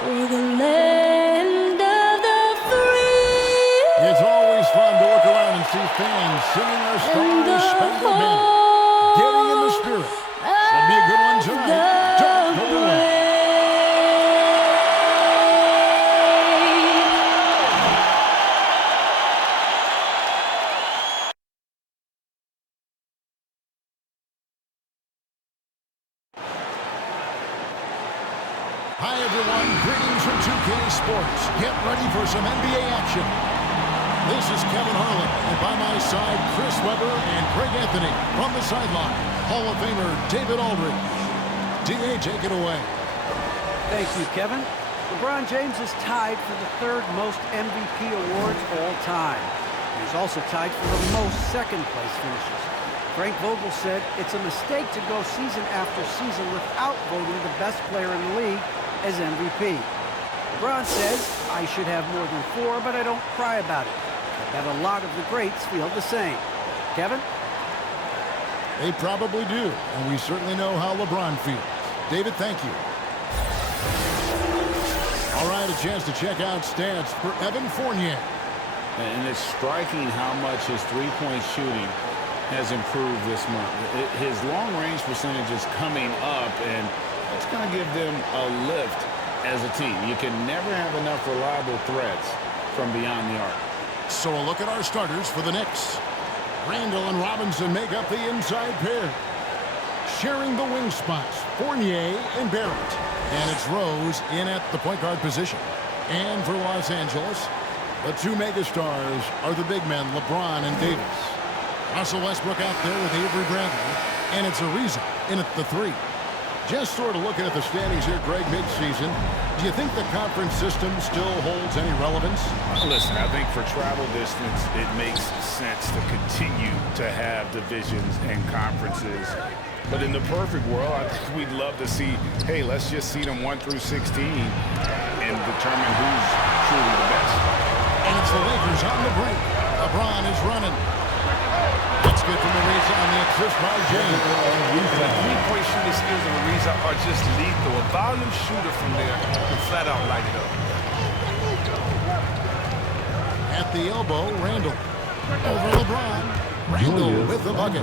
for the land of the free. It's always fun to look around and see fans singing our Star-Spangled Banner. Getting in the spirit. Should be a good one tonight. Don't go away. Hi, everyone. Greetings from 2K Sports. Get ready for some NBA action. This is Kevin Harlan, and by my side, Chris Webber and Greg Anthony. From the sideline, Hall of Famer David Aldridge. D.A., take it away. Thank you, Kevin. LeBron James is tied for the third most MVP awards all time. He's also tied for the most second-place finishes. Frank Vogel said it's a mistake to go season after season without voting the best player in the league as MVP. LeBron says, I should have more than 4, but I don't cry about it. I bet a lot of the greats feel the same. Kevin? They probably do, and we certainly know how LeBron feels. David, thank you. All right, a chance to check out stats for Evan Fournier. And it's striking how much his three-point shooting has improved this month. His long-range percentage is coming up, and it's going to give them a lift as a team. You can never have enough reliable threats from beyond the arc. So a look at our starters for the Knicks. Randall and Robinson make up the inside pair. Sharing the wing spots, Fournier and Barrett. And it's Rose in at the point guard position. And for Los Angeles, the two megastars are the big men, LeBron and Davis. Russell Westbrook out there with Avery Bradley. And it's Ariza in at the 3. Just sort of looking at the standings here, Greg, mid-season, do you think the conference system still holds any relevance? Listen, I think for travel distance, it makes sense to continue to have divisions and conferences. But in the perfect world, I think we'd love to see, hey, let's just see them 1 through 16 and determine who's truly the best. And it's the Lakers on the break. LeBron is running. That's good from Ariza on the assist by James. The three-point shooting skills of Ariza are just lethal. A volume shooter from there can flat out light it up. At the elbow, Randall. Over LeBron. Randall with the bucket.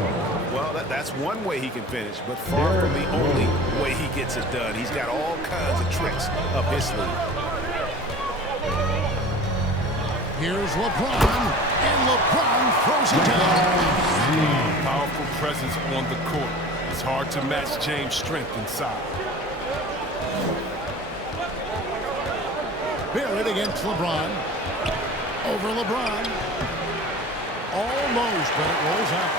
Well, that's one way he can finish, but far from the only way he gets it done. He's got all kinds of tricks up his sleeve. Here's LeBron, and LeBron throws it down. Powerful presence on the court. It's hard to match James' strength inside. Barrett against LeBron. Over LeBron. Almost, but it rolls out.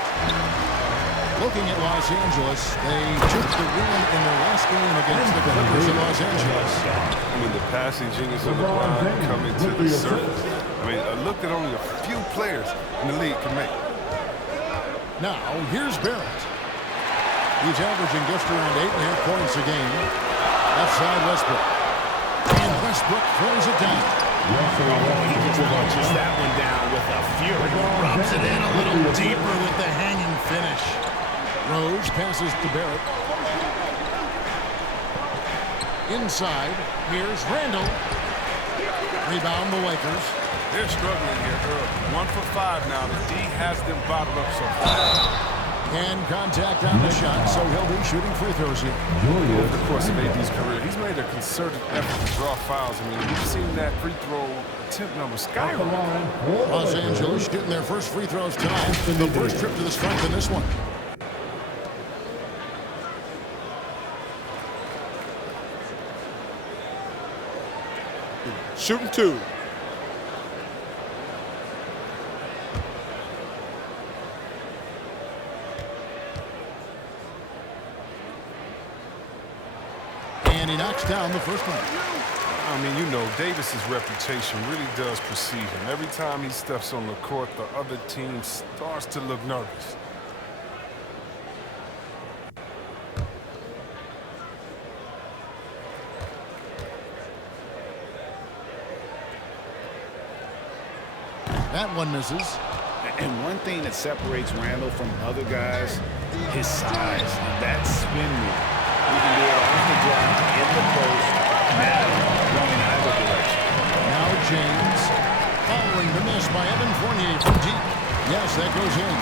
Looking at Los Angeles, they took the win in their last game against the Clippers in Los Angeles. I mean, the passing genius of LeBron coming to the surface. I mean, a look that only a few players in the league can make. Now, here's Barrett. He's averaging just around 8.5 points a game. Left side, Westbrook. And Westbrook throws it down. He just punches that one down with a fury. Rubs it in a little deeper with the hanging finish. Rose passes to Barrett. Inside, here's Randall. Rebound the Lakers. They're struggling here early. 1 for 5 now. The D has them bottled up so far. And contact on the shot, so he'll be shooting free throws here. Over the course of AD's career, he's made a concerted effort to draw fouls. I mean, we've seen that free throw attempt number skyrocket. Los Angeles shooting their first free throws tonight. The first trip to the stripe in this one. Shooting 2. And he knocks down the first one. I mean, you know, Davis's reputation really does precede him. Every time he steps on the court, the other team starts to look nervous. That one misses. And one thing that separates Randall from other guys, his size. That spin move. He can do it off the drop, in the post, now running pass that goes in.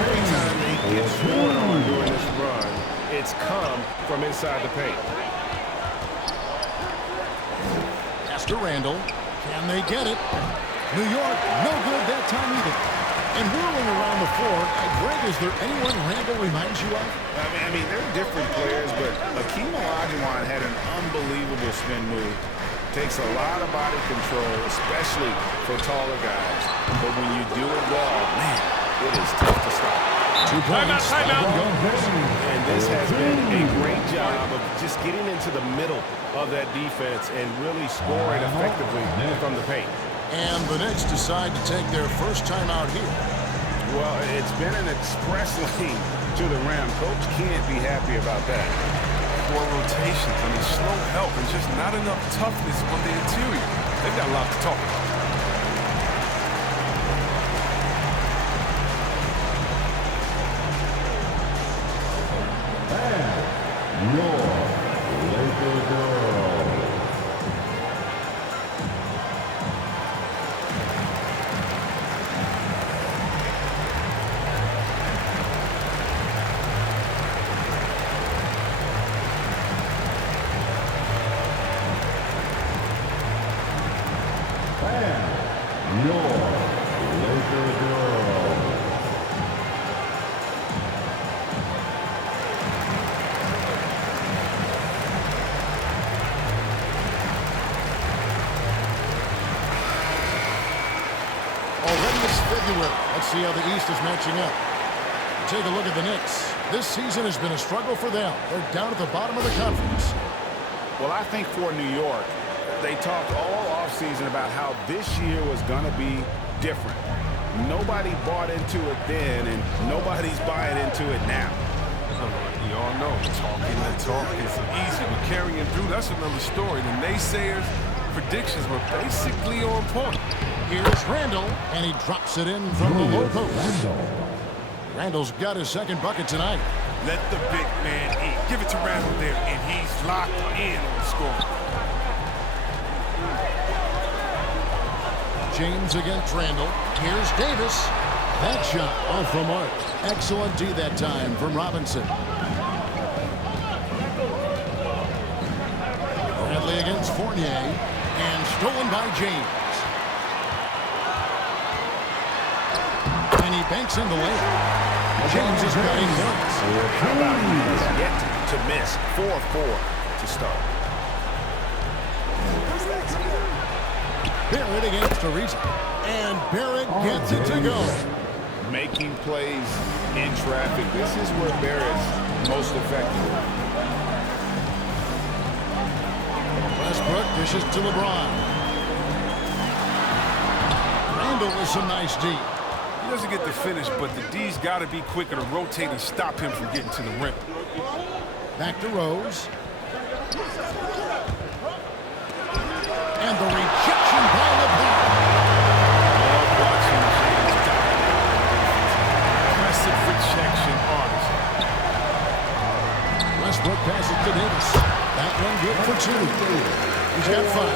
Every time they get scored on during this run, it's come from inside the paint. Pass to Randall. Can they get it? New York, no good that time either. And whirling around the floor, Greg, is there anyone Randall reminds you of? I mean, they're different players, but Akeem Olajuwon had an unbelievable spin move. Takes a lot of body control, especially for taller guys. But when you do it well, man, it is tough to stop. 2 points. Timeout. And this has been a great job of just getting into the middle of that defense and really scoring effectively from the paint. And the Knicks decide to take their first time out here. Well, it's been an express lane to the rim. Coach can't be happy about that. Poor rotations. I mean, slow help and just not enough toughness on the interior. They've got a lot to talk about. Already it's February. Let's see how the East is matching up. Take a look at the Knicks. This season has been a struggle for them. They're down at the bottom of the conference. Well, I think for New York, they talked all offseason about how this year was going to be different. Nobody bought into it then, and nobody's buying into it now. You all know, talking the talk is easy, but carrying through, that's another story. The naysayers' predictions were basically on point. Here's Randall, and he drops it in from the low post. Randall's got his second bucket tonight. Let the big man eat. Give it to Randall there, and he's locked in on the score. James against Randall. Here's Davis. That shot off the mark. Excellent D that time from Robinson. Bradley against Fournier, and stolen by James. And he banks in the layup. James is cutting points. How about he has yet to miss 4-4 to start. Barrett against Ariza. And Barrett gets it to go. Making plays in traffic. This is where Barrett's most effective. Westbrook dishes to LeBron. Randall with some nice D. He doesn't get the finish, but the D's got to be quicker to rotate and stop him from getting to the rim. Back to Rose. And the rejection by LeBron. Love watching James dominate. Impressive rejection artist. Westbrook passes to Davis. That one good for 2. He's got 5.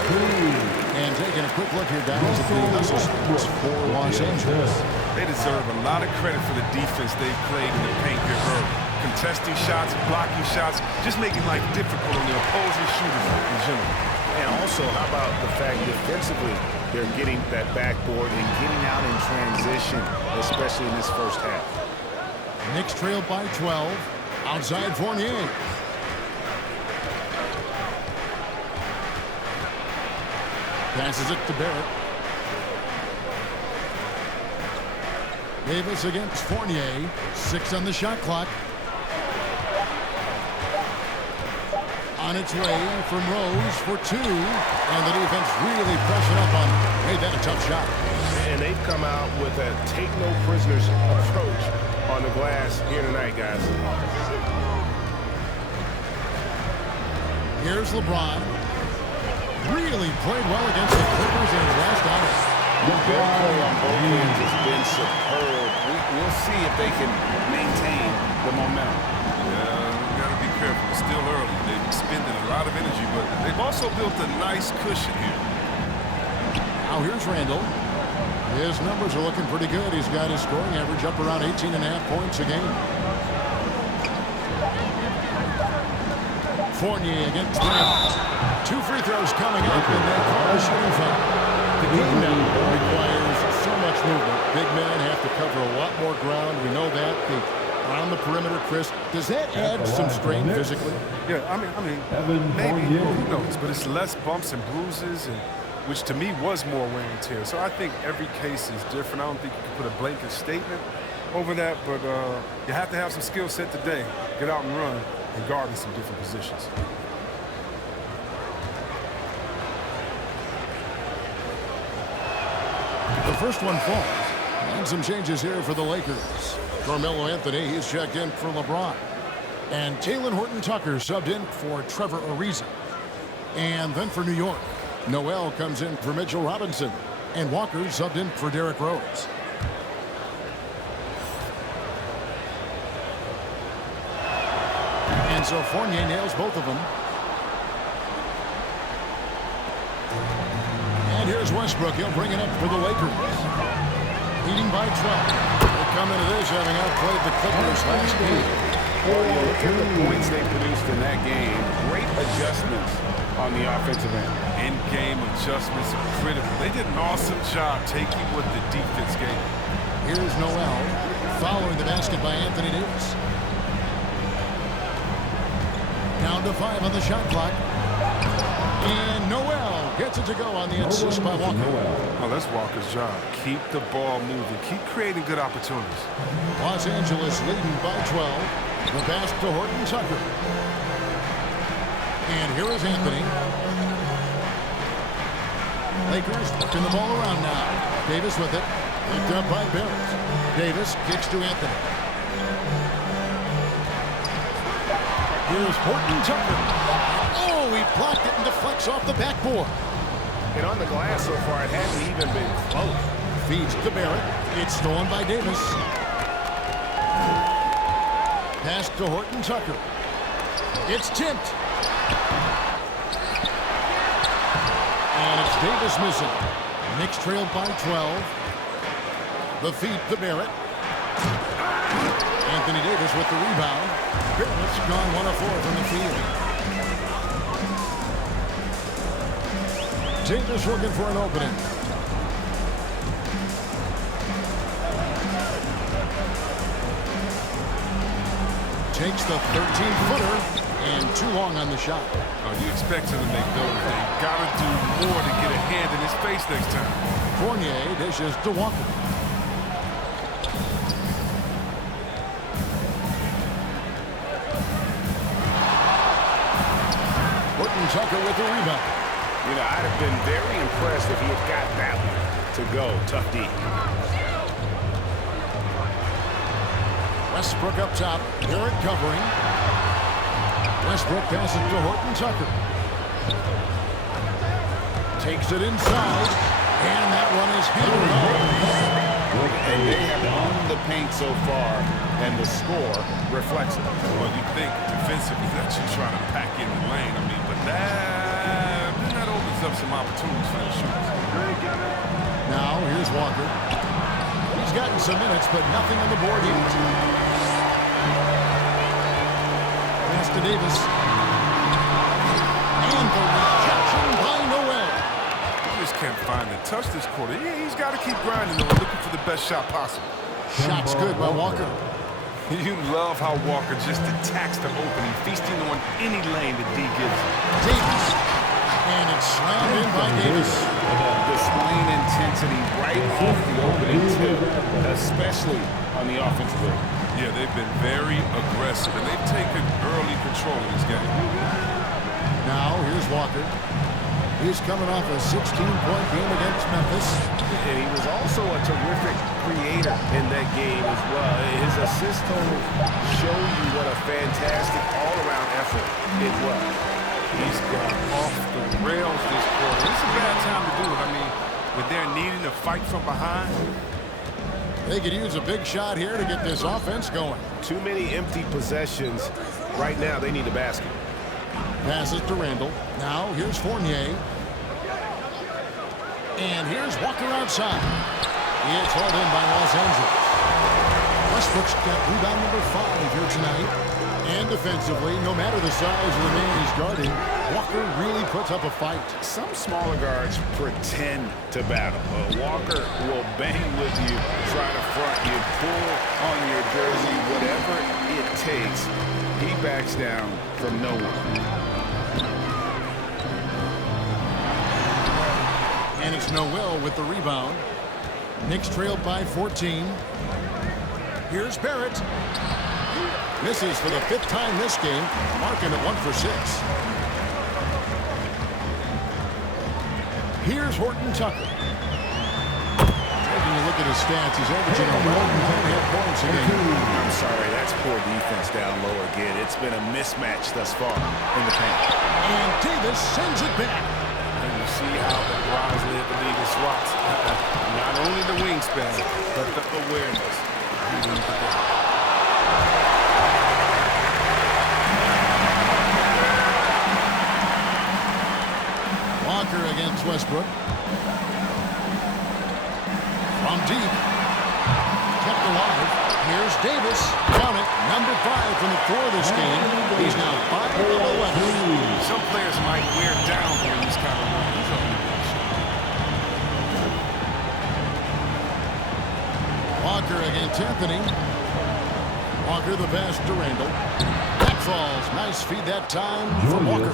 And taking a quick look here, guys, at the hustle sports for Los Angeles. They deserve a lot of credit for the defense they've played in the paint here early. Contesting shots, blocking shots, just making life difficult on the opposing shooters in general. And also, how about the fact defensively, they're getting that backboard and getting out in transition, especially in this first half. Knicks trail by 12. Outside Fournier. Passes it to Barrett. Davis against Fournier. 6 on the shot clock. On its way from Rose for 2. And the defense really pressing up on him. Made that a tough shot. And they've come out with a take-no-prisoners approach on the glass here tonight, guys. Here's LeBron. Really played well against the Clippers in his last outing. Their play on both ends has been superb. We'll see if they can maintain the momentum. Yeah, got to be careful. It's still early. They've expended a lot of energy, but they've also built a nice cushion here. Now here's Randall. His numbers are looking pretty good. He's got his scoring average up around 18.5 points a game. Fournier against Derrick. 2 free throws coming up, and they call a shooting foul. The game now requires so much movement. Big men have to cover a lot more ground. We know that. Around the perimeter, Chris, does that add some strain physically? Yeah, I mean, maybe, who knows? But it's less bumps and bruises, and which to me was more wear and tear. So I think every case is different. I don't think you can put a blanket statement over that, but you have to have some skill set today. Get out and run and guard in some different positions. The first one falls. And some changes here for the Lakers. Carmelo Anthony, he's checked in for LeBron. And Talen Horton-Tucker subbed in for Trevor Ariza. And then for New York, Noel comes in for Mitchell Robinson. And Walker subbed in for Derrick Rose. And so Fournier nails both of them. And here's Westbrook. He'll bring it up for the Lakers. Leading by 12. They come into this having outplayed the Clippers last game. Well, you look at the points they produced in that game. Great adjustments on the offensive end. In-game adjustments are critical. They did an awesome job taking what the defense gave. Here's Noel following the basket by Anthony Davis. Down to 5 on the shot clock. And Noel gets it to go on the assist by Walker. Well, that's Walker's job. Keep the ball moving. Keep creating good opportunities. Los Angeles leading by 12. The pass to Horton-Tucker. And here is Anthony. Lakers working the ball around now. Davis with it. Picked up by Barrett. Davis kicks to Anthony. Here's Horton-Tucker. Oh, he blocked it and deflects off the backboard. And on the glass so far, it hasn't even been close. Feeds to Barrett. It's stolen by Davis. Pass to Horton-Tucker. It's tipped. And it's Davis missing. Knicks trailed by 12. The feed to Barrett. Anthony Davis with the rebound. Barrett's gone 1 of 4 from the field. Davis looking for an opening. Takes the 13-footer and too long on the shot. Oh, you expect him to make those. They gotta do more to get a hand in his face next time. Fournier dishes to Walker. Horton-Tucker with the rebound. You know, I'd have been very impressed if he had got that one to go. Tough D. Westbrook up top. Derrick covering. Westbrook passes to Horton-Tucker. Takes it inside. And that one is handled off. And they have owned the paint so far, and the score reflects it. Well, you think defensively that you try to pack in the lane. I mean, but that opens up some opportunities for the shooters. Now, here's Walker. He's gotten some minutes, but nothing on the board yet. Pass to Davis. And the rejection by Noel. He just can't find the touch this quarter. Yeah, he's got to keep grinding, though, looking for the best shot possible. Shot's good by Walker. You love how Walker just attacks the opening, feasting on any lane that D gives him. Davis. And it's slammed in by Davis. Displaying intensity right off the opening tip, especially on the offensive end. Yeah, they've been very aggressive, and they've taken early control of this game. Now, here's Walker. He's coming off a 16-point game against Memphis. And he was also a terrific creator in that game as well. His assist total show you what a fantastic all-around effort it was. He's gone off the rails this quarter. It's a bad time to do it. I mean, when they're needing to fight from behind. They could use a big shot here to get this offense going. Too many empty possessions. Right now, they need a basket. Passes to Randall. Now, here's Fournier. And here's Walker outside. It's hauled in by Los Angeles. Westbrook's got rebound number 5 here tonight. And defensively, no matter the size of the man he's guarding, Walker really puts up a fight. Some smaller guards pretend to battle. Walker will bang with you, try to front you, pull on your jersey, whatever it takes. He backs down from no one. And it's Noel with the rebound. Knicks trailed by 14. Here's Barrett. Misses for the 5th time this game, marking it 1 for 6. Here's Horton Tucker. Taking a look at his stats, he's averaging around 9.5 points a game. I'm sorry, that's poor defense down low again. It's been a mismatch thus far in the paint. And Davis sends it back. And you see how the LeBron's led the league in swats. Not only the wingspan, but the awareness. Walker against Westbrook. From deep. Kept alive. Here's Davis. Count it. Number 5 from the floor this game. He's now 5 of 11. Some players might wear down during these kind of runs. Walker against Anthony. Walker the pass to Randall. That falls. Nice feed that time from Walker.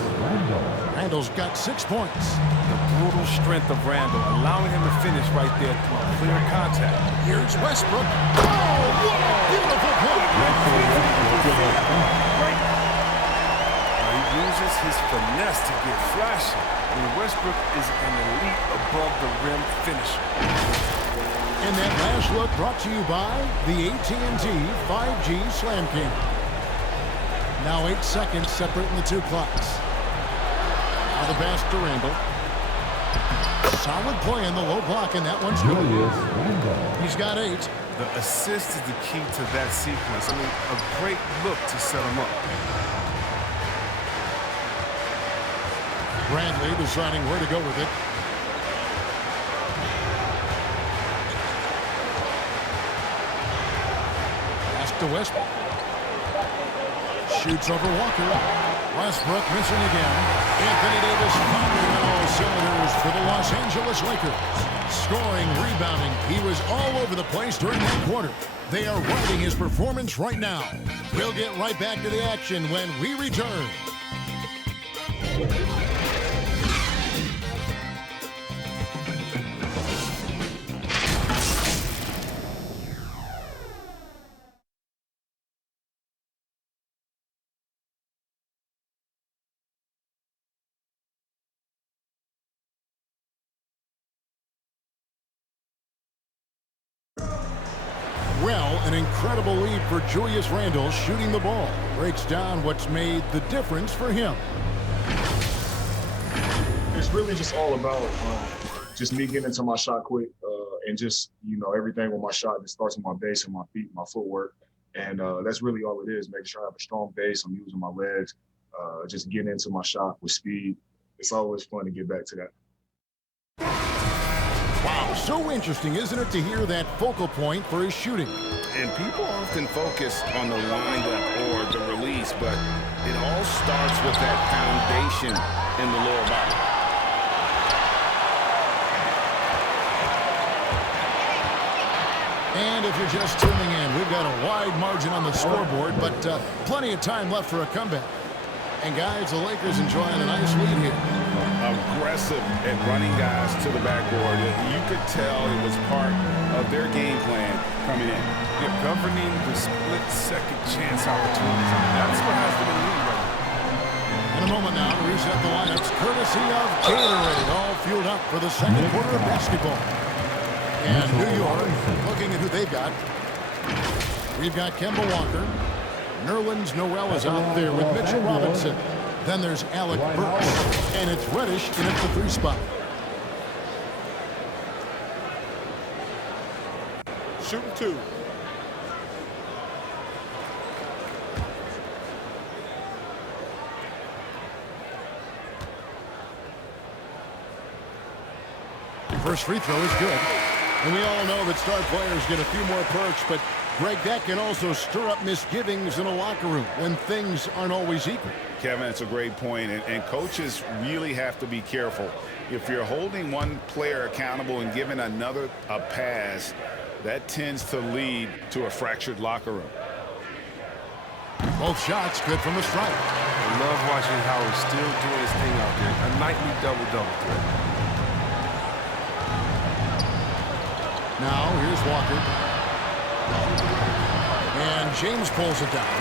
Randall's got 6 points. The brutal strength of Randall, allowing him to finish right there through clear contact. Here's Westbrook. Oh, what a beautiful play. He uses his finesse to get flashy. And Westbrook is an elite above-the-rim finisher. And that last look brought to you by the AT&T 5G Slam King. Now 8 seconds separating the 2 clocks. Now the pass to Randall. Solid play in the low block, and that one's good. He's got 8. The assist is the key to that sequence. I mean, a great look to set him up. Bradley deciding where to go with it. Pass to Westbrook. Shoots over Walker. Westbrook missing again. Anthony Davis firing on all cylinders for the Los Angeles Lakers. Scoring, rebounding. He was all over the place during that quarter. They are riding his performance right now. We'll get right back to the action when we return. Well, an incredible lead for Julius Randle shooting the ball. Breaks down what's made the difference for him. It's really just all about just me getting into my shot quick and just, everything with my shot. It starts with my base and my feet, my footwork. And that's really all it is, making sure I have a strong base. I'm using my legs, just getting into my shot with speed. It's always fun to get back to that. Wow, so interesting, isn't it, to hear that focal point for his shooting? And people often focus on the windup or the release, but it all starts with that foundation in the lower body. And if you're just tuning in, we've got a wide margin on the scoreboard, but plenty of time left for a comeback. And guys, the Lakers enjoying a nice lead here. Aggressive at running guys to the backboard. You could tell it was part of their game plan coming in. Yeah, governing the split-second chance opportunities. That's what has them in the lead right now. In a moment now to reset the lineups, courtesy of Gatorade, all fueled up for the second quarter of basketball. And New York, looking at who they've got. We've got Kemba Walker. Nerlens Noel is out there with Mitchell Robinson. Then there's Alec Burks. And it's Reddish in at the 3 spot. Shooting 2. First free throw is good. And we all know that star players get a few more perks, but Greg, that can also stir up misgivings in a locker room when things aren't always equal. Kevin, it's a great point, and coaches really have to be careful. If you're holding one player accountable and giving another a pass, that tends to lead to a fractured locker room. Both shots good from the stripe. I love watching how he's still doing his thing out there. A nightly double-double threat. Now, here's Walker. And James pulls it down.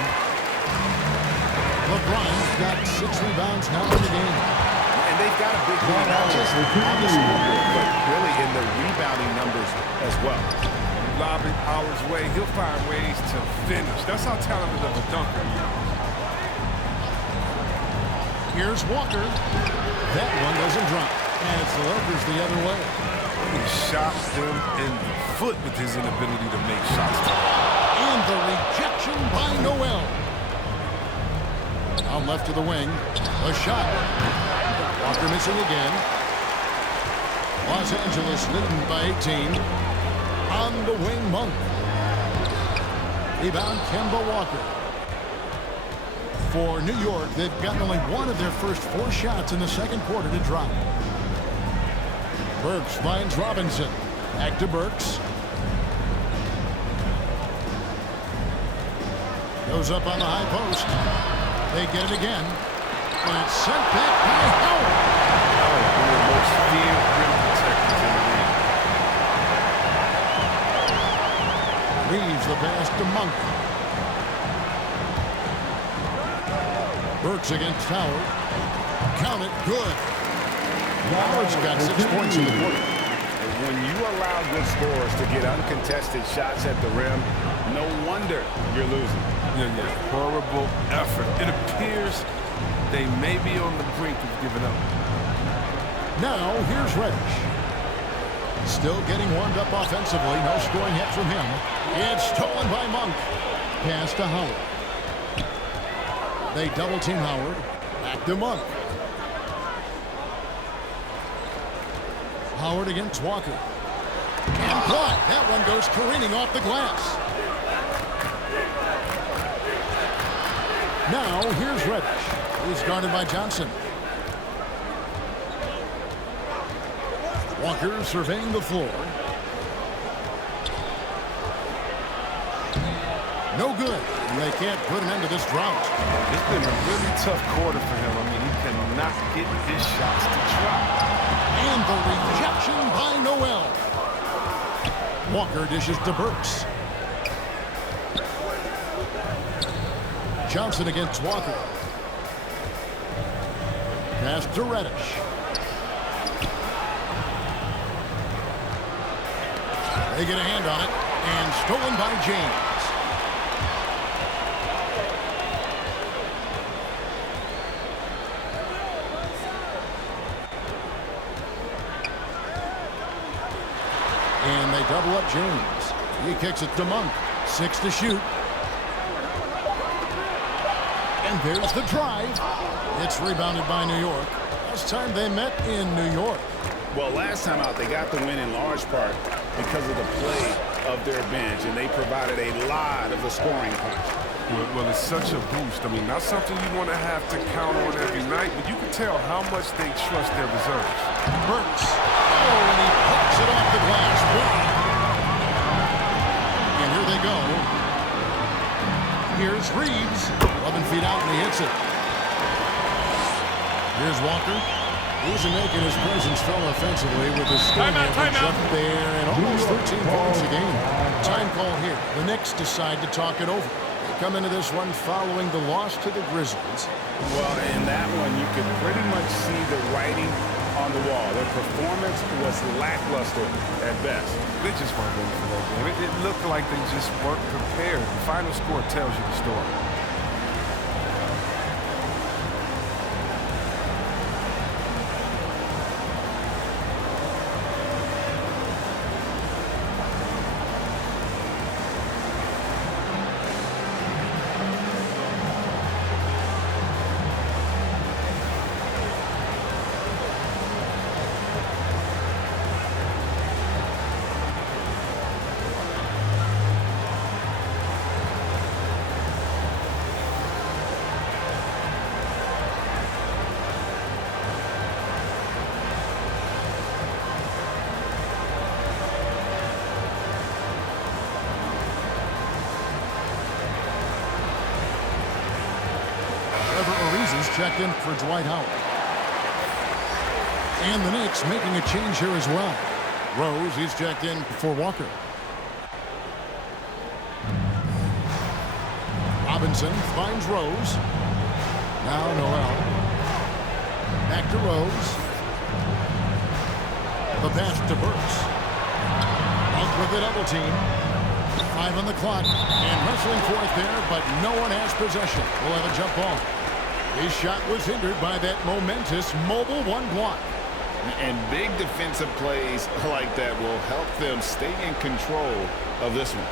LeBron's got 6 rebounds now in the game. And they've got a big lead, not just on the scoreboard, but really in the rebounding numbers as well. Lob it Howard's way. He'll find ways to finish. That's how talented of a dunker he is. Here's Walker. That one doesn't drop. And it's the Lakers the other way. He shot them in the foot with his inability to make shots. And the rejection by Noel. Down left to the wing. A shot. Walker missing again. Los Angeles leading by 18. On the wing, Monk. Rebound, Kemba Walker. For New York, they've gotten only one of their first 4 shots in the second quarter to drop. Burks finds Robinson. Back to Burks. Goes up on the high post. They get it again. And it's sent back by Howard. One of the most feared rim protectors in the league. Leaves the pass to Monk. Burks against Howard. Count it, good. Howard's got 6 points in the quarter. When you allow good scorers to get uncontested shots at the rim, no wonder you're losing. Yeah. Horrible effort. It appears they may be on the brink of giving up. Now, here's Reddish. Still getting warmed up offensively. No scoring hit from him. It's stolen by Monk. Pass to Howard. They double team Howard. Back to Monk. Howard against Walker. And blocked. That one goes careening off the glass. Now, here's Reddish. He's guarded by Johnson. Walker surveying the floor. No good. And they can't put an end to this drought. It's been a really tough quarter for him. I mean, he cannot get his shots to drop. And the rejection by Noel. Walker dishes to Burks. Johnson against Walker. Pass to Reddish. They get a hand on it. And stolen by James. And they double up James. He kicks it to Monk. 6 to shoot. And there's the drive. It's rebounded by New York. Last time they met in New York. Well, last time out, they got the win in large part because of the play of their bench, and they provided a lot of the scoring punch. Well, it's such a boost. I mean, not something you want to have to count on every night, but you can tell how much they trust their reserves. Burks. Oh, and he pokes it off the glass. Wow. And here they go. Here's Reeves. 11 feet out, and he hits it. Here's Walker. He's making his presence felt offensively with his scoring average up there and almost 13 points a game. Time call here. The Knicks decide to talk it over. They come into this one following the loss to the Grizzlies. Well, in that one, you could pretty much see the writing on the wall. Their performance was lackluster at best. They just weren't ready for that game. It looked like they just weren't prepared. The final score tells you the story. checked in for Dwight Howard. And the Knicks making a change here as well. Rose, he's checked in for Walker. Robinson finds Rose. Now Noel. Back to Rose. The pass to Burks. Monk with the double team. 5 on the clock. And wrestling for it there, but no one has possession. We'll have a jump ball. His shot was hindered by that momentous mobile one block. And big defensive plays like that will help them stay in control of this one.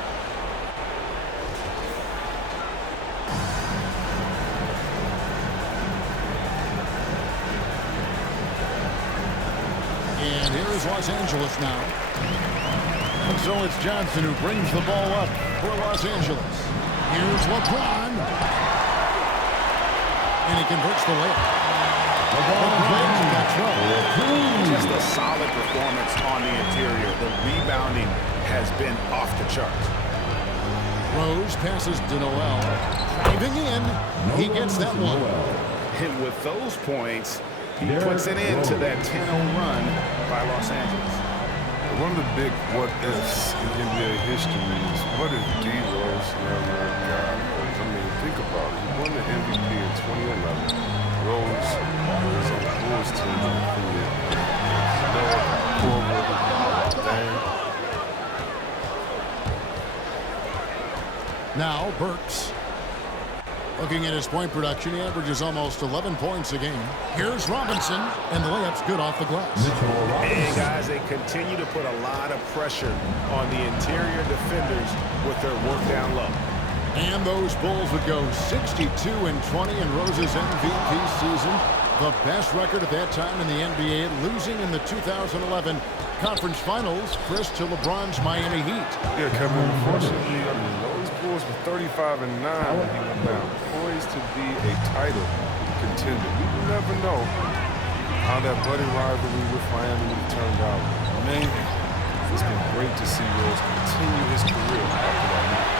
And here is Los Angeles now. And so it's Johnson who brings the ball up for Los Angeles. Here's LeBron. And he converts the layup. Just a solid performance on the interior. The rebounding has been off the charts. Rose passes to Noel. Driving in. He gets that one. And with those points, he puts it into that 10-0 run by Los Angeles. One of the big what-ifs in NBA history is what if D. Rose never got hurt? I mean, think about it. He won the MVP in 2011. Rose was on the Bulls team Now Burks. Looking at his point production, he averages almost 11 points a game. Here's Robinson, and the layup's good off the glass. And guys, they continue to put a lot of pressure on the interior defenders with their work down low. And those Bulls would go 62-20 in Rose's MVP season. The best record at that time in the NBA, losing in the 2011 Conference Finals, Chris, to LeBron's Miami Heat. Yeah, Kevin, unfortunately, I mean, those Bulls were 35-9 when he went down, poised to be a title contender. You never know how that budding rivalry with Miami turned out. Man, it's been great to see Rose continue his career after that night.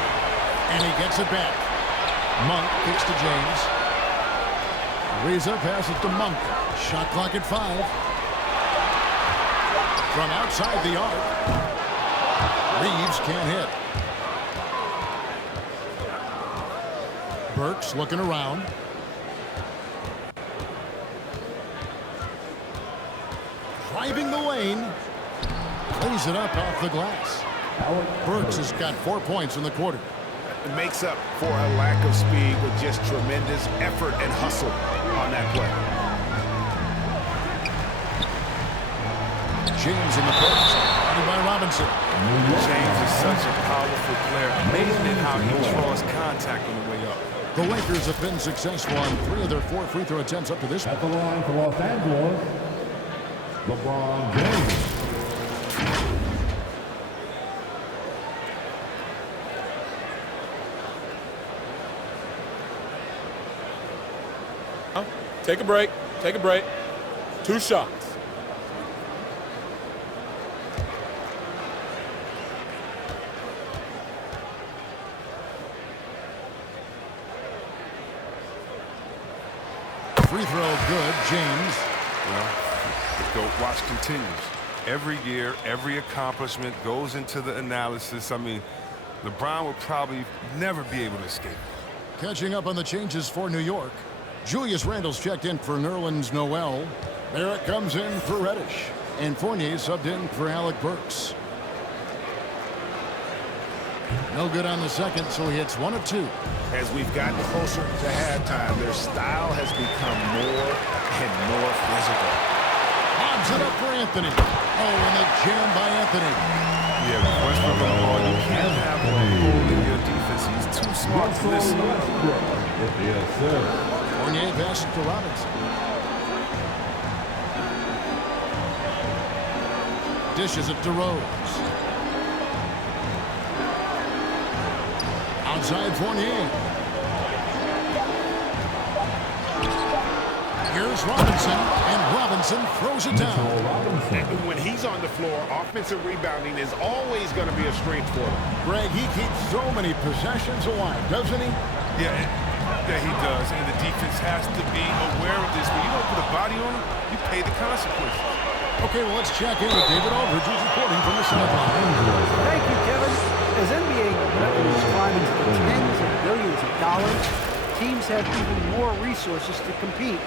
And he gets it back. Monk kicks to James. Ariza passes to Monk. Shot clock at 5. From outside the arc. Reeves can't hit. Burks looking around. Driving the lane. Plays it up off the glass. Burks has got 4 points in the quarter. It makes up for a lack of speed with just tremendous effort and hustle on that play. James in the post, guarded by Robinson. James is such a powerful player. Amazing at how he draws contact on the way up. The Lakers have been successful on 3 of their 4 free throw attempts up to this point. At the line for Los Angeles, LeBron James. Take a break. Take a break. 2 shots. Free throw good, James. Well, the GOAT watch continues. Every year, every accomplishment goes into the analysis. I mean, LeBron will probably never be able to escape. Catching up on the changes for New York. Julius Randle's checked in for Nerlens Noel. Derrick comes in for Reddish. And Fournier subbed in for Alec Burks. No good on the second, so he hits 1 of 2. As we've gotten closer to halftime, their style has become more and more physical. Lobs it up for Anthony. Oh, and the jam by Anthony. Yeah, with Westbrook on the ball, you can't have a hole in your defense. He's too smart to listen. Yes, sir. Fournier passes to Robinson. Dishes it to Rose. Outside Fournier. Here's Robinson, and Robinson throws it down. When he's on the floor, offensive rebounding is always going to be a strength for him. Greg, he keeps so many possessions alive, doesn't he? Yeah, Yeah, he does, and the defense has to be aware of this. When you don't put a body on him, you pay the consequences. Okay, well, let's check in with David Aldridge, who's reporting from the sideline. Thank you, Kevin. As NBA revenues climb into the tens of billions of dollars, teams have even more resources to compete.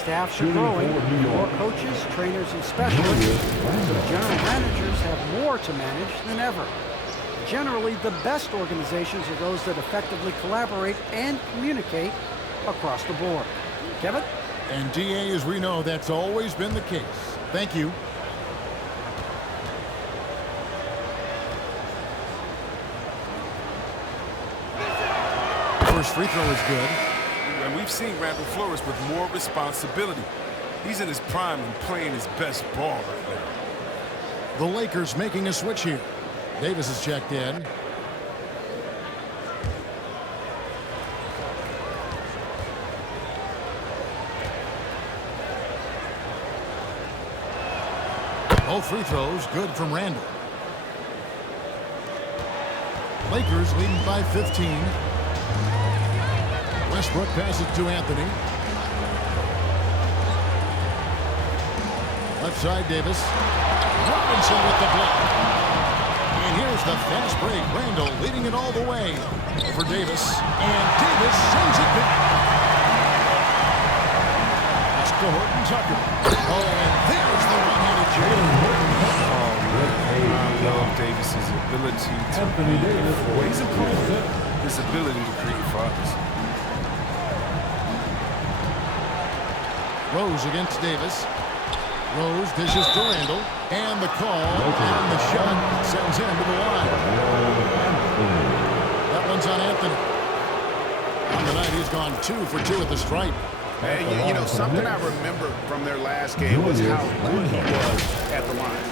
Staffs are growing, more coaches, trainers, and specialists, so general managers have more to manage than ever. Generally, the best organizations are those that effectively collaborate and communicate across the board. Kevin? And DA, as we know, that's always been the case. Thank you. First free throw is good. And we've seen Randall flourish with more responsibility. He's in his prime and playing his best ball right now. The Lakers making a switch here. Davis is checked in. Both free throws good from Randall. Lakers leading by 15. Westbrook passes to Anthony. Left side, Davis. Robinson with the block. And here's the fast break. Randall leading it all the way. Over Davis. And Davis sends it back. That's to Horton Tucker. Oh, and there's the one-handed jam. I love Davis's ability to create. He's improved his ability to create for others. Rose against Davis. Rose dishes to Randall. And the call and the shot sends him to the line. That one's on Anthony. On the night, he's gone 2 for 2 at the stripe. Hey, you know, something I remember from their last game was how good he was at the line.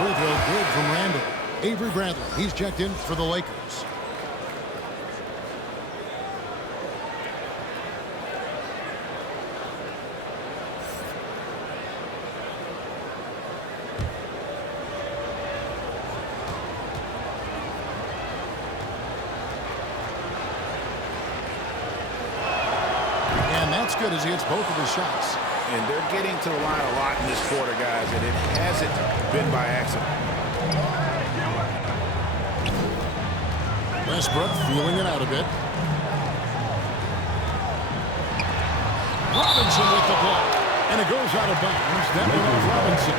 Free throw good from Randall. Avery Bradley, he's checked in for the Lakers. And that's good as he hits both of his shots. And they're getting to the line a lot in this quarter, guys, and it hasn't been by accident. Westbrook feeling it out a bit. Robinson with the block. And it goes out of bounds. That one off Robinson.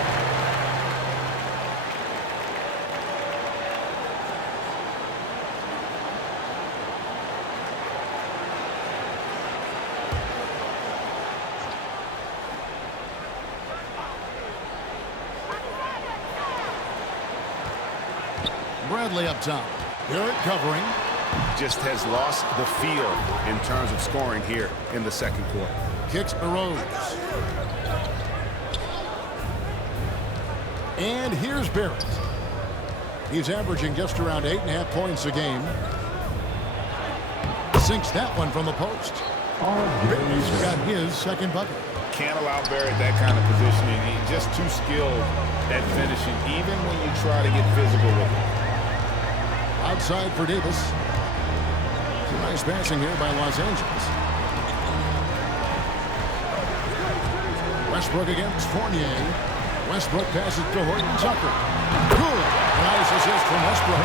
Bradley up top. Derrick covering. Just has lost the feel in terms of scoring here in the second quarter. Kicks to Rose. And here's Barrett. He's averaging just around 8.5 points a game. Sinks that one from the post. Barrett's got his second bucket. Can't allow Barrett that kind of positioning. He's just too skilled at finishing, even when you try to get physical with him. Outside for Davis. Some nice passing here by Los Angeles. Westbrook against Fournier. Westbrook passes to Horton Tucker. Good. Nice assist from Westbrook.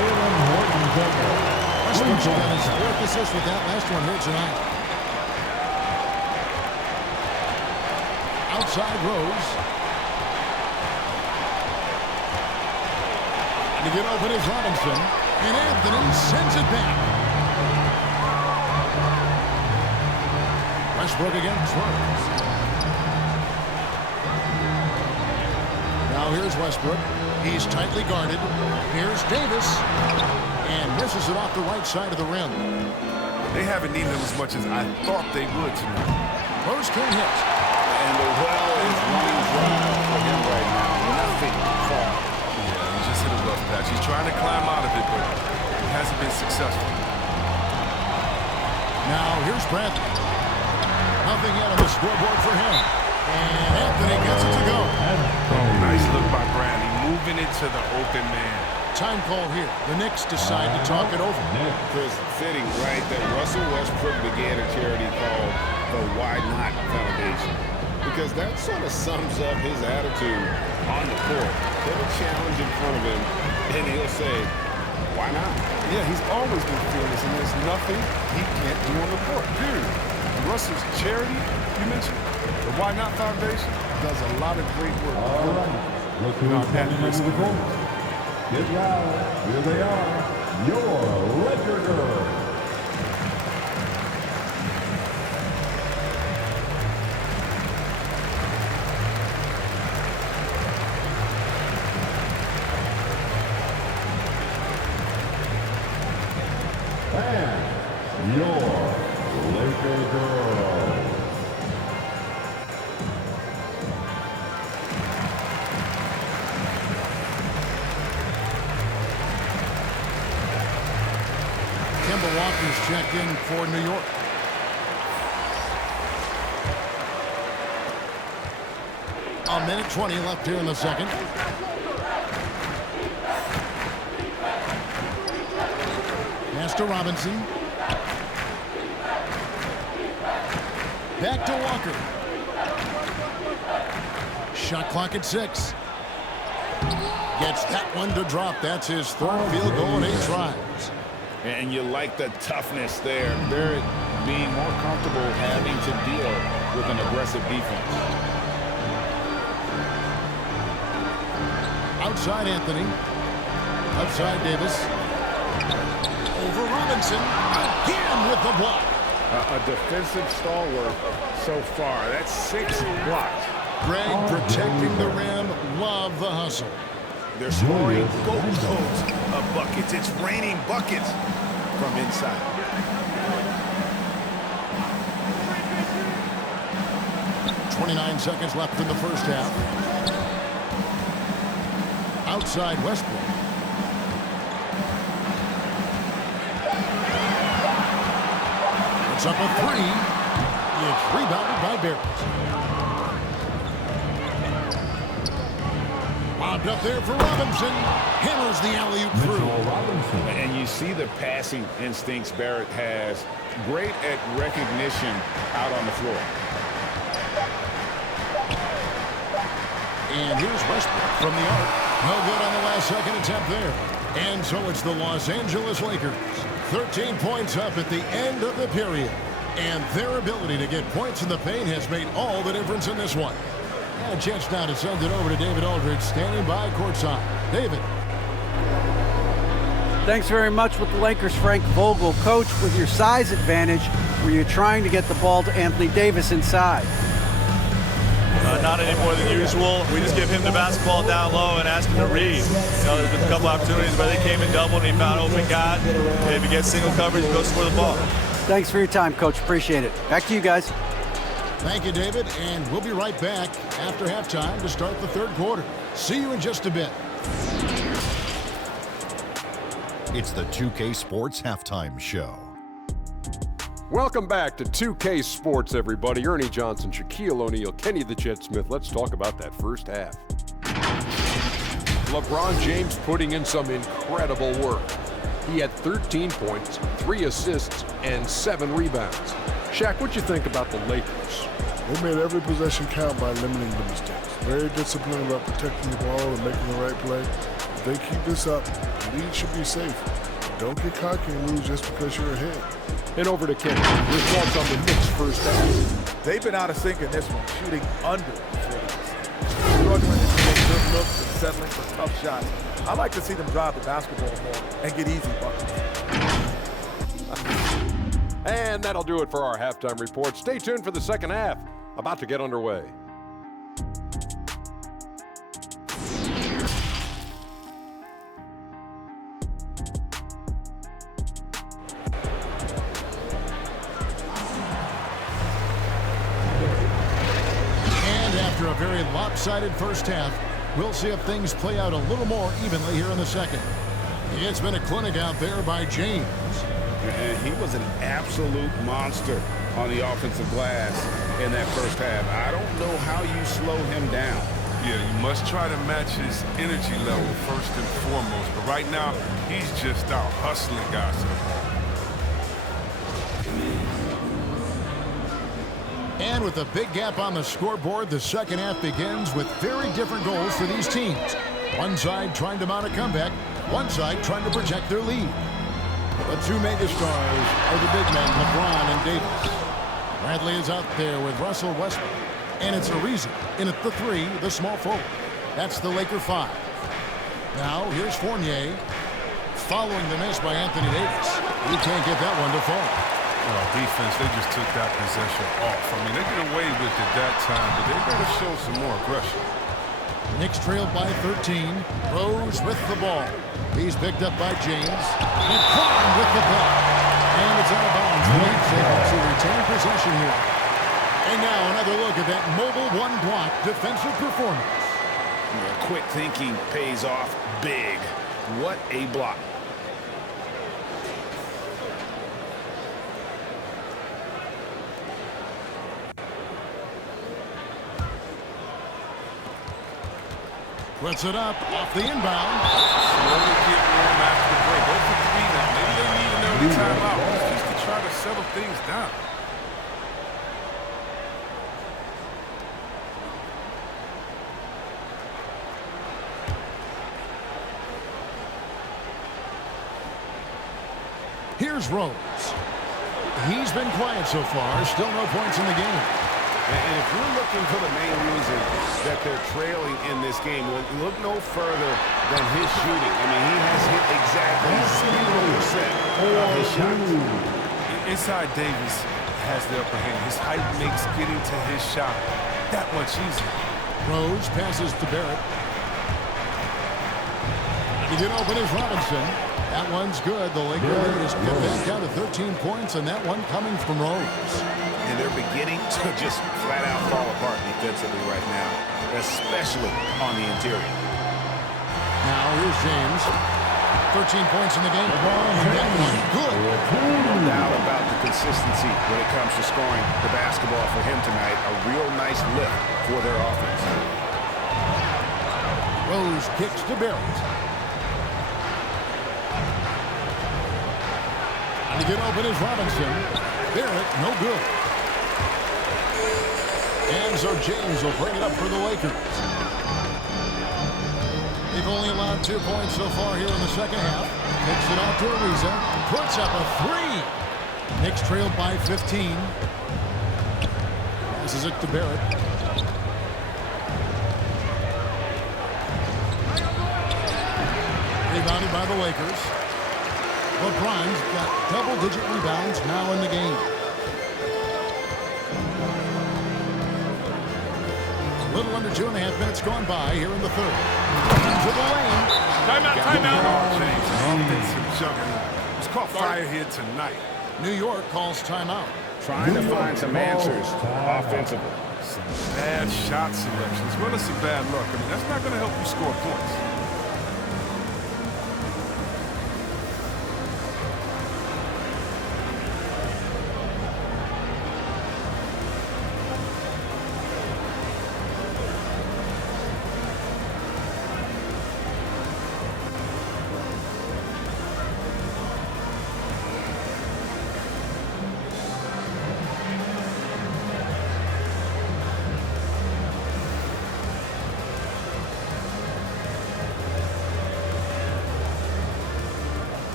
Westbrook's got his 4th assist with that last one here tonight. Outside Rose. And to get open is Robinson. And Anthony sends it back. Westbrook against Rose. Now here's Westbrook. He's tightly guarded. Here's Davis. And misses it off the right side of the rim. They haven't needed him as much as I thought they would tonight. Rose can't hit. And the well is running dry for him right now. Nothing far. Yeah, he just hit a challenge. He's trying to climb out of it, but he hasn't been successful. Now here's Bradley. Nothing yet on the scoreboard for him. And Anthony gets it to go. Oh, nice look by Bradley, moving it to the open man. Time call here. The Knicks decide to talk it over. Chris, fitting, right, that Russell Westbrook began a charity called the Why Not Foundation. Because that sort of sums up his attitude on the court. Put a challenge in front of him, and he'll say, why not? Yeah, he's always been fearless, and there's nothing he can't do on the court, period. Russell's charity, you mentioned, the Why Not Foundation, does a lot of great work. All right. Look who's coming into the court. Get loud. Here they are. Your Laker girls. And your Laker girls. Kemba Walker's checked in for New York. A minute 20 left here in the second. Pass to Robinson. Back to Walker. Shot clock at 6. Gets that one to drop. That's his third field goal in 8 tries. And you like the toughness there. Derrick being more comfortable having to deal with an aggressive defense. Outside Anthony. Outside Davis. Over Robinson. Again with the block. A defensive stalwart so far. That's 6 blocks. Greg protecting the rim. Love the hustle. They're scoring boatloads of buckets. It's raining buckets from inside. .29 seconds left in the first half. Outside Westbrook. It's up a 3. It's rebounded by Derrick. Lobbed up there for Robinson. Hammers the alley-oop through. And you see the passing instincts Barrett has. Great at recognition out on the floor. And here's Westbrook from the arc. No good on the last second attempt there. And so it's the Los Angeles Lakers. 13 points up at the end of the period. And their ability to get points in the paint has made all the difference in this one. And a chance now to send it over to David Aldridge, standing by courtside. David. Thanks very much with the Lakers, Frank Vogel. Coach, with your size advantage, were you trying to get the ball to Anthony Davis inside? Not any more than usual. We just give him the basketball down low and ask him to read. There's been a couple opportunities where they came and doubled and he found open guy. And if he gets single coverage, he goes for the ball. Thanks for your time, Coach. Appreciate it. Back to you guys. Thank you, David. And we'll be right back after halftime to start the third quarter. See you in just a bit. It's the 2K Sports Halftime Show. Welcome back to 2K Sports, everybody. Ernie Johnson, Shaquille O'Neal, Kenny the Jet Smith. Let's talk about that first half. LeBron James putting in some incredible work. He had 13 points, 3 assists, and 7 rebounds. Shaq, what you think about the Lakers? They made every possession count by limiting the mistakes. Very disciplined about protecting the ball and making the right play. If they keep this up, the lead should be safe. Don't get cocky and lose just because you're ahead. And over to Kenny. Your thoughts on the Knicks' first half? They've been out of sync in this one, shooting under 40%. Struggling to make good looks and settling for tough shots. I like to see them drive the basketball more and get easy buckets. And that'll do it for our halftime report. Stay tuned for the second half. About to get underway. And after a very lopsided first half, We'll see if things play out a little more evenly here in the second. It's been a clinic out there by James. And he was an absolute monster on the offensive glass in that first half. I don't know how you slow him down. Yeah, you must try to match his energy level first and foremost. But right now, he's just out hustling guys to the ball. And with a big gap on the scoreboard, the second half begins with very different goals for these teams. One side trying to mount a comeback, one side trying to protect their lead. The two megastars are the big men, LeBron and Davis. Bradley is out there with Russell Westbrook. And it's Ariza in at the 3, the small forward. That's the Laker 5. Now, here's Fournier. Following the miss by Anthony Davis. He can't get that one to fall. Defense, they just took that possession off. I mean, they get away with it that time, but they got to show some more aggression. Knicks trailed by 13. Rose with the ball. He's picked up by James. And Brown with the block. And it's out of bounds. The Knicks able to retain possession here. And now another look at that mobile one-block defensive performance. Quick thinking pays off big. What a block. Puts it up off the inbound. Slowly get warm after the break. Go for 3 now. Maybe they need an early timeout just to try to settle things down. Here's Rose. He's been quiet so far. Still no points in the game. And if you're looking for the main reason that they're trailing in this game, look no further than his shooting. I mean, he has hit exactly 0% of his shots. Inside Davis has the upper hand. His height makes getting to his shot that much easier. Rose passes to Derrick. To get open is Robinson. That one's good. The Lakers get back down to 13 points, and that one coming from Rose. And they're beginning to just flat out fall apart defensively right now, especially on the interior. Now here's James. 13 points in the game. And that one good. No doubt about the consistency when it comes to scoring the basketball for him tonight. A real nice lift for their offense. Rose kicks to Barrett. And to get open is Robinson. Derrick, no good. And so James will bring it up for the Lakers. They've only allowed 2 points so far here in the second half. Kicks it out to Ariza. Puts up a 3. Knicks trailed by 15. Passes it to Barrett. Rebounded by the Lakers. LeBron's got double-digit rebounds now in the game. A little under 2.5 minutes gone by here in the third. Into the lane. Timeout, timeout. Offensive juggernaut. He's caught fire here tonight. New York calls timeout. Trying to find some answers offensively. Some bad shot selections. Well, it's some bad luck. I mean, that's not going to help you score points.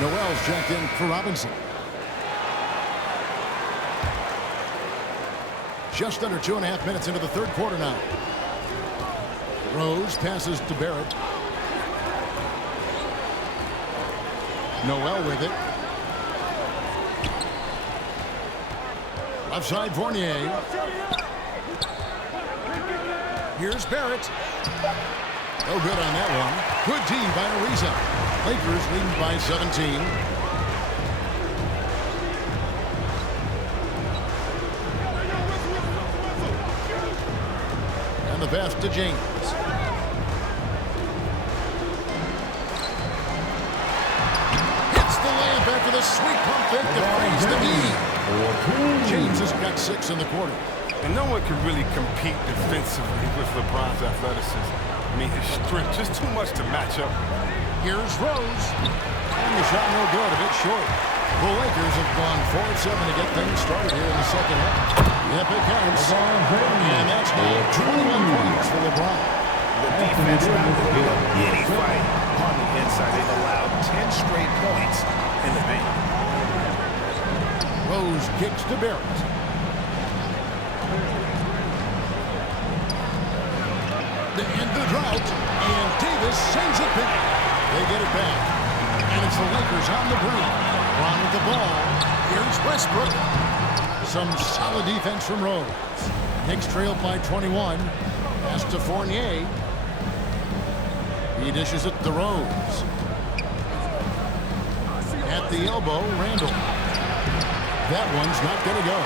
Noel's checked in for Robinson. Just under 2.5 minutes into the third quarter now. Rose passes to Barrett. Noel with it. Left side, Fournier. Here's Barrett. No good on that one. Good D by Ariza. Lakers leading by 17. And the pass to James. Hits the layup after the sweet pump fake to freeze the lead. James has got 6 in the quarter. And no one can really compete defensively with LeBron's athleticism. I mean, his strength, just too much to match up. Here's Rose. And the shot no good, a bit short. The Lakers have gone 4-7 to get things started here in the second half. Yep, it counts. And that's now 21 points for LeBron. The defense not going to give up any fight on the inside. They've allowed 10 straight points in the paint. Rose kicks to Barrett. To end the drought, and Davis sends it back. They get it back, and it's the Lakers on the break. LeBron with the ball. Here's Westbrook. Some solid defense from Rose. Knicks trail by 21. Pass to Fournier. He dishes it to Rose. At the elbow, Randall. That one's not going to go.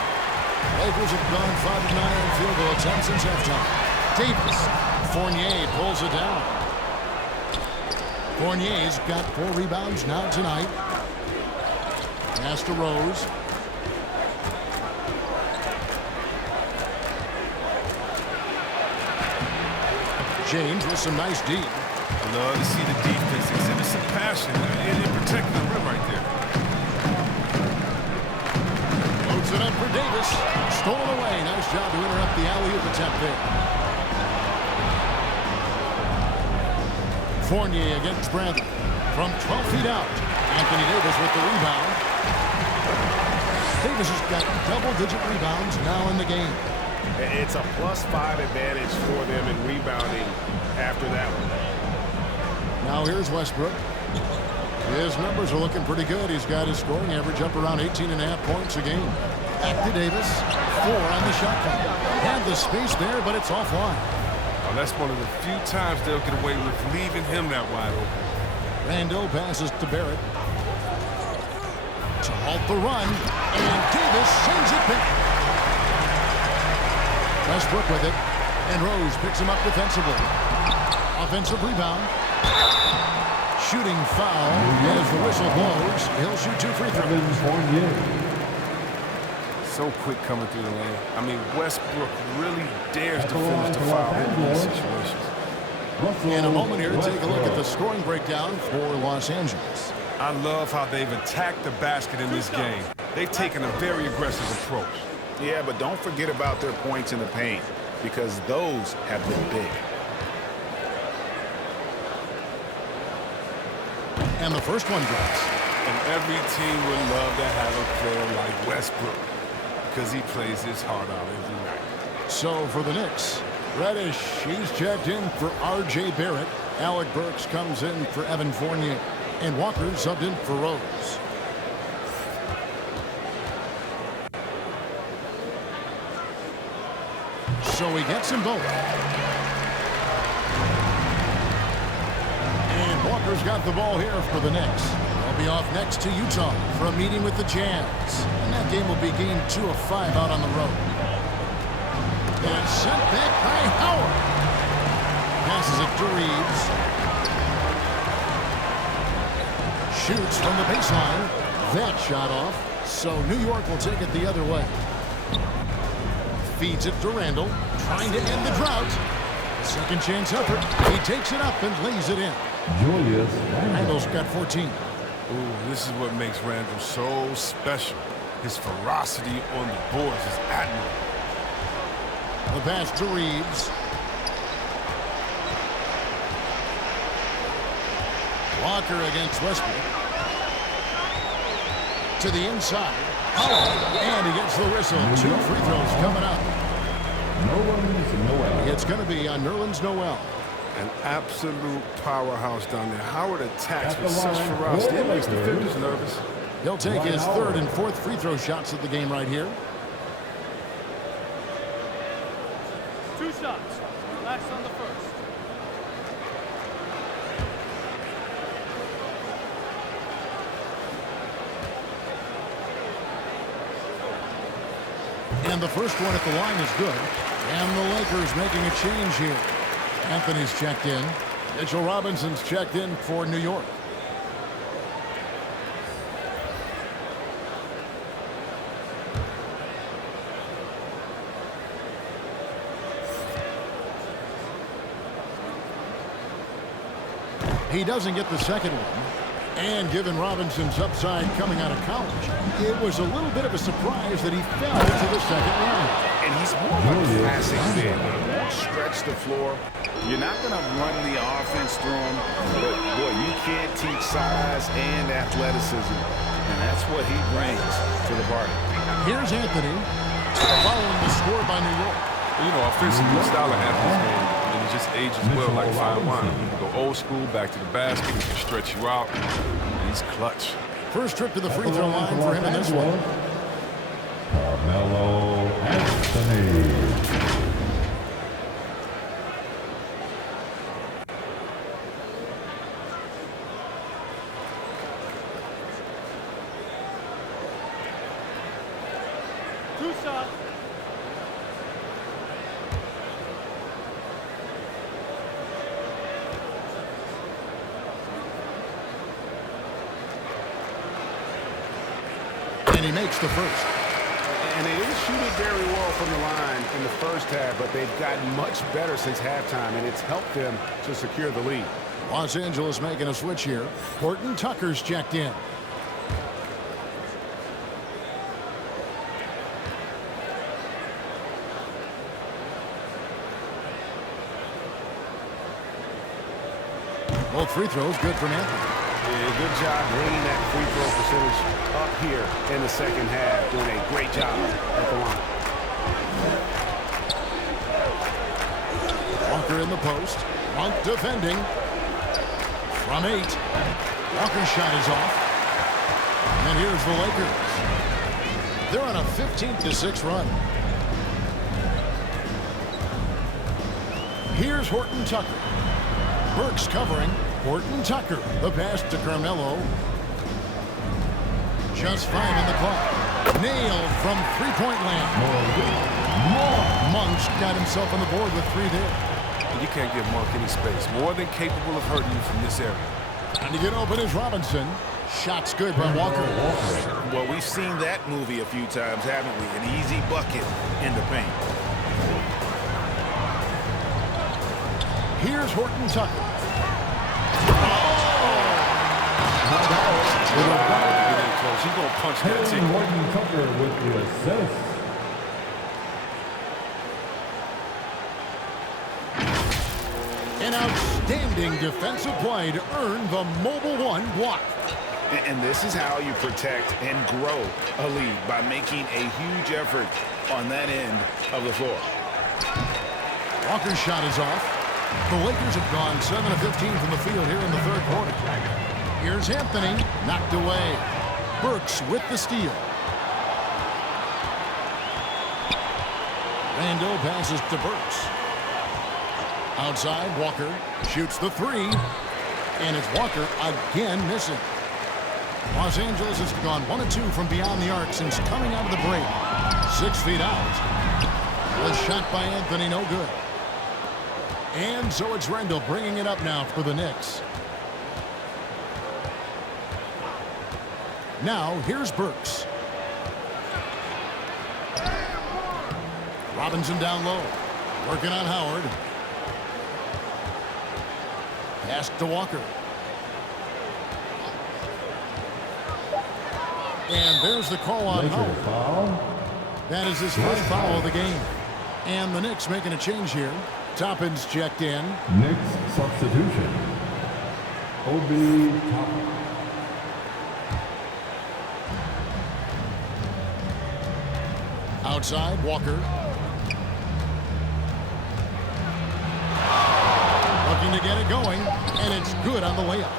Lakers have gone 5 of 9 on field goal attempts since halftime. Davis. Fournier pulls it down. Fournier's got 4 rebounds now tonight. Pass to Rose. James with some nice D. I love to see the defense exhibit some passion in protecting the rim right there. Loads it up for Davis. Stolen away. Nice job to interrupt the alley-oop attempt there. Fournier against Bradley. From 12 feet out. Anthony Davis with the rebound. Davis has got double-digit rebounds now in the game. It's a +5 advantage for them in rebounding after that one. Now here's Westbrook. His numbers are looking pretty good. He's got his scoring average up around 18.5 points a game. Back to Davis. 4 on the shot clock. Had the space there, but it's offline. Oh, that's one of the few times they'll get away with leaving him that wide open. Randall passes to Barrett. To halt the run. And Davis sends it back. Westbrook with it. And Rose picks him up defensively. Offensive rebound. Shooting foul as the whistle blows. He'll shoot 2 free throws. So quick coming through the lane. I mean, Westbrook really dares to finish the foul in these situations. In a moment here, take a look at the scoring breakdown for Los Angeles. I love how they've attacked the basket in this game. They've taken a very aggressive approach. Yeah, but don't forget about their points in the paint, because those have been big. And the first one drops. And every team would love to have a player like Westbrook, because he plays his heart out every night. So for the Knicks, Reddish, he's checked in for R.J. Barrett. Alec Burks comes in for Evan Fournier. And Walker subbed in for Rose. So he gets them both. And Walker's got the ball here for the Knicks. They'll be off next to Utah for a meeting with the Jazz. And that game will be game 2 of 5 out on the road. And sent back by Howard. Passes it to Reeves. Shoots from the baseline. That shot off. So New York will take it the other way. Feeds it to Randall. Trying to end the drought. Second chance effort. He takes it up and lays it in. Julius Randall's got 14. Ooh, this is what makes Randall so special. His ferocity on the boards is admirable. The pass to Reeves. Walker against Westbrook. To the inside. And he gets the whistle. 2 free throws coming up. Nerlens Noel. It's going to be on Nerlens Noel. An absolute powerhouse down there. Howard attacks with such ferocity. It makes defenders nervous. He'll take his 3rd and 4th free throw shots of the game right here. shots. Relax on the first. And the first one at the line is good. And the Lakers making a change here. Anthony's checked in. Mitchell Robinson's checked in for New York. He doesn't get the second one. And given Robinson's upside coming out of college, it was a little bit of a surprise that he fell to the second round. And he's more of a classic big. He won't stretch the floor. You're not going to run the offense through him. But, boy, you can't teach size and athleticism. And that's what he brings to the party. Here's Anthony following the score by New York. You know, offensively, the style of Anthony's game, and it just ages well like fine wine. He can go old school, back to the basket, he can stretch you out, and he's clutch. First trip to the free throw line for him in this one. Carmelo Anthony. Two shots. And he makes the first. And they didn't shoot it very well from the line in the first half, but they've gotten much better since halftime, and it's helped them to secure the lead. Los Angeles making a switch here. Horton Tucker's checked in. Both free throws good from Anthony. Yeah, good job bringing that free throw percentage up here in the second half. Doing a great job at the line. Walker in the post. Monk defending. From 8. Walker's shot is off. And here's the Lakers. They're on a 15-6 run. Here's Horton Tucker. Burks covering. Horton Tucker. The pass to Carmelo. Just 5 in the clock. Nailed from three-point land. Monk's got himself on the board with 3 there. You can't give Monk any space. More than capable of hurting you from this area. Trying to get open is Robinson. Shot's good by Walker. Well, we've seen that movie a few times, haven't we? An easy bucket in the paint. Here's Horton Tucker. He's going to punch that ticket. Horton Tucker with the assist. An outstanding defensive play to earn the Mobile One block. And this is how you protect and grow a lead, by making a huge effort on that end of the floor. Walker's shot is off. The Lakers have gone 7 of 15 from the field here in the third quarter. Here's Anthony, knocked away. Burks with the steal. Randall passes to Burks. Outside, Walker shoots the 3. And it's Walker again missing. Los Angeles has gone 1 of 2 from beyond the arc since coming out of the break. 6 feet out. The shot by Anthony, no good. And so it's Randall bringing it up now for the Knicks. Now, here's Burks. Robinson down low. Working on Howard. Pass to Walker. And there's the call on Howard. That is his first foul of the game. And the Knicks making a change here. Toppin's checked in. Knicks substitution. Obi Toppin. Outside, Walker. Looking to get it going, and it's good on the layup.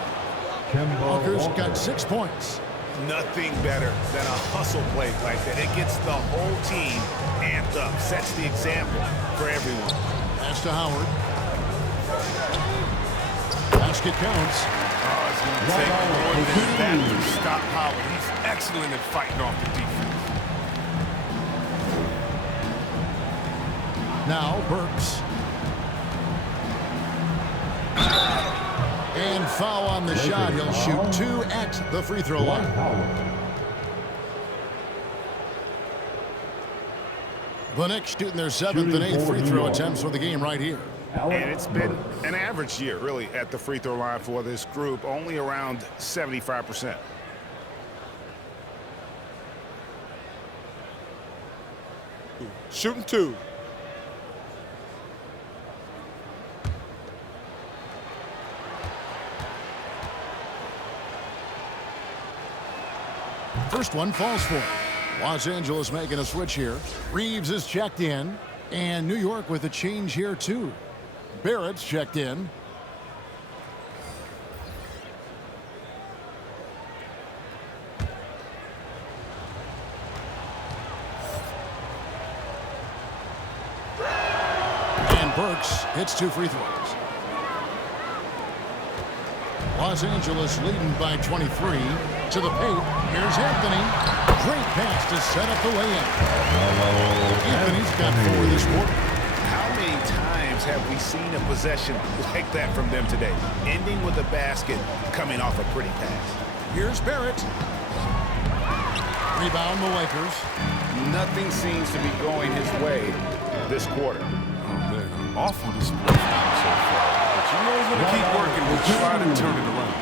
Walker's got 6 points. Nothing better than a hustle play like that. It gets the whole team amped up, sets the example for everyone. Pass to Howard. Basket counts. Oh, it's going to take more than that to stop Howard. He's excellent at fighting off the defense. Now Burks. And foul on the shot. He'll shoot 2 at the free throw line. The Knicks shooting their 7th and 8th free throw attempts for the game right here. And it's been an average year, really, at the free throw line for this group, only around 75%. Shooting 2. First one falls for it. Los Angeles making a switch here. Reeves is checked in. And New York with a change here, too. Barrett's checked in. And Burks hits 2 free throws. Los Angeles leading by 23 to the paint. Here's Anthony. Great pass to set up the layup. Anthony's got 4 this quarter. How many times have we seen a possession like that from them today? Ending with a basket, coming off a pretty pass. Here's Barrett. Rebound the Lakers. Nothing seems to be going his way this quarter. Oh, man, awful display from him so far. But you know he's going to keep working to try to turn it around.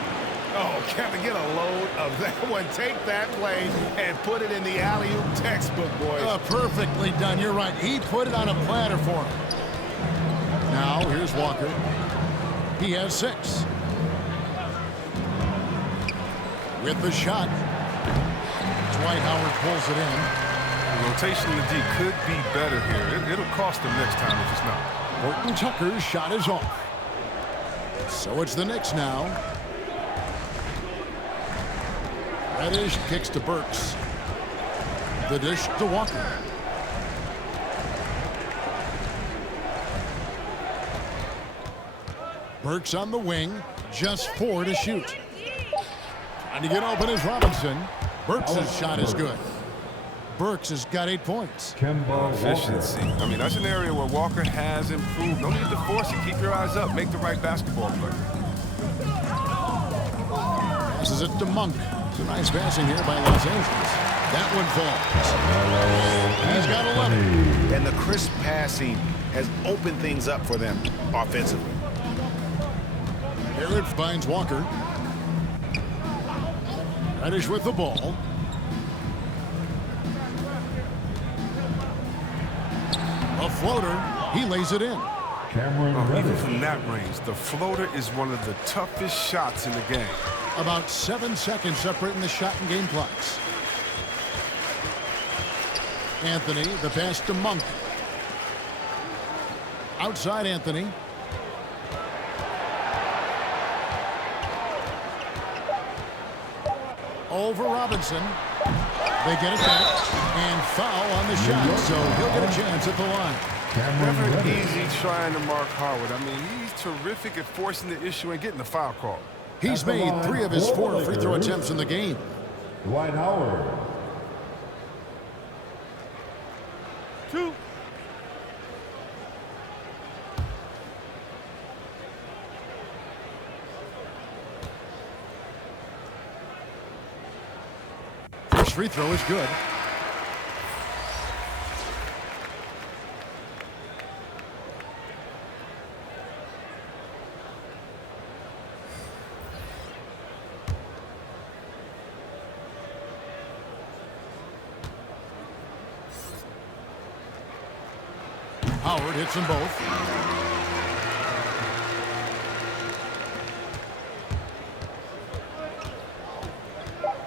Oh, Kevin, get a load of that one. Take that play and put it in the alley-oop textbook, boys. Perfectly done. You're right. He put it on a platter for him. Now, here's Walker. He has 6. With the shot. Dwight Howard pulls it in. The rotation in the D could be better here. It'll cost them next time if it's not. Horton Tucker's shot is off. So it's the Knicks now. Reddish kicks to Burks. The dish to Walker. Burks on the wing. Just 4 to shoot. Trying to get open is Robinson. Burks' shot is good. Burks has got 8 points. Efficiency. I mean, that's an area where Walker has improved. No need to force it. Keep your eyes up. Make the right basketball play. Passes it to Monk. Some nice passing here by Los Angeles. That one falls. He's got 11. And the crisp passing has opened things up for them offensively. Derrick finds Walker. Reddish with the ball. A floater. He lays it in. Even from that range, the floater is one of the toughest shots in the game. About 7 seconds separating the shot and game clocks. Anthony, the pass to Monk. Outside Anthony. Over Robinson. They get it back and foul on the shot, so he'll get a chance at the line. Never easy trying to mark Howard. I mean, he's terrific at forcing the issue and getting the foul call. He's made 3 of his 4 free throw attempts in the game. Dwight Howard. 2. First free throw is good. Howard hits them both.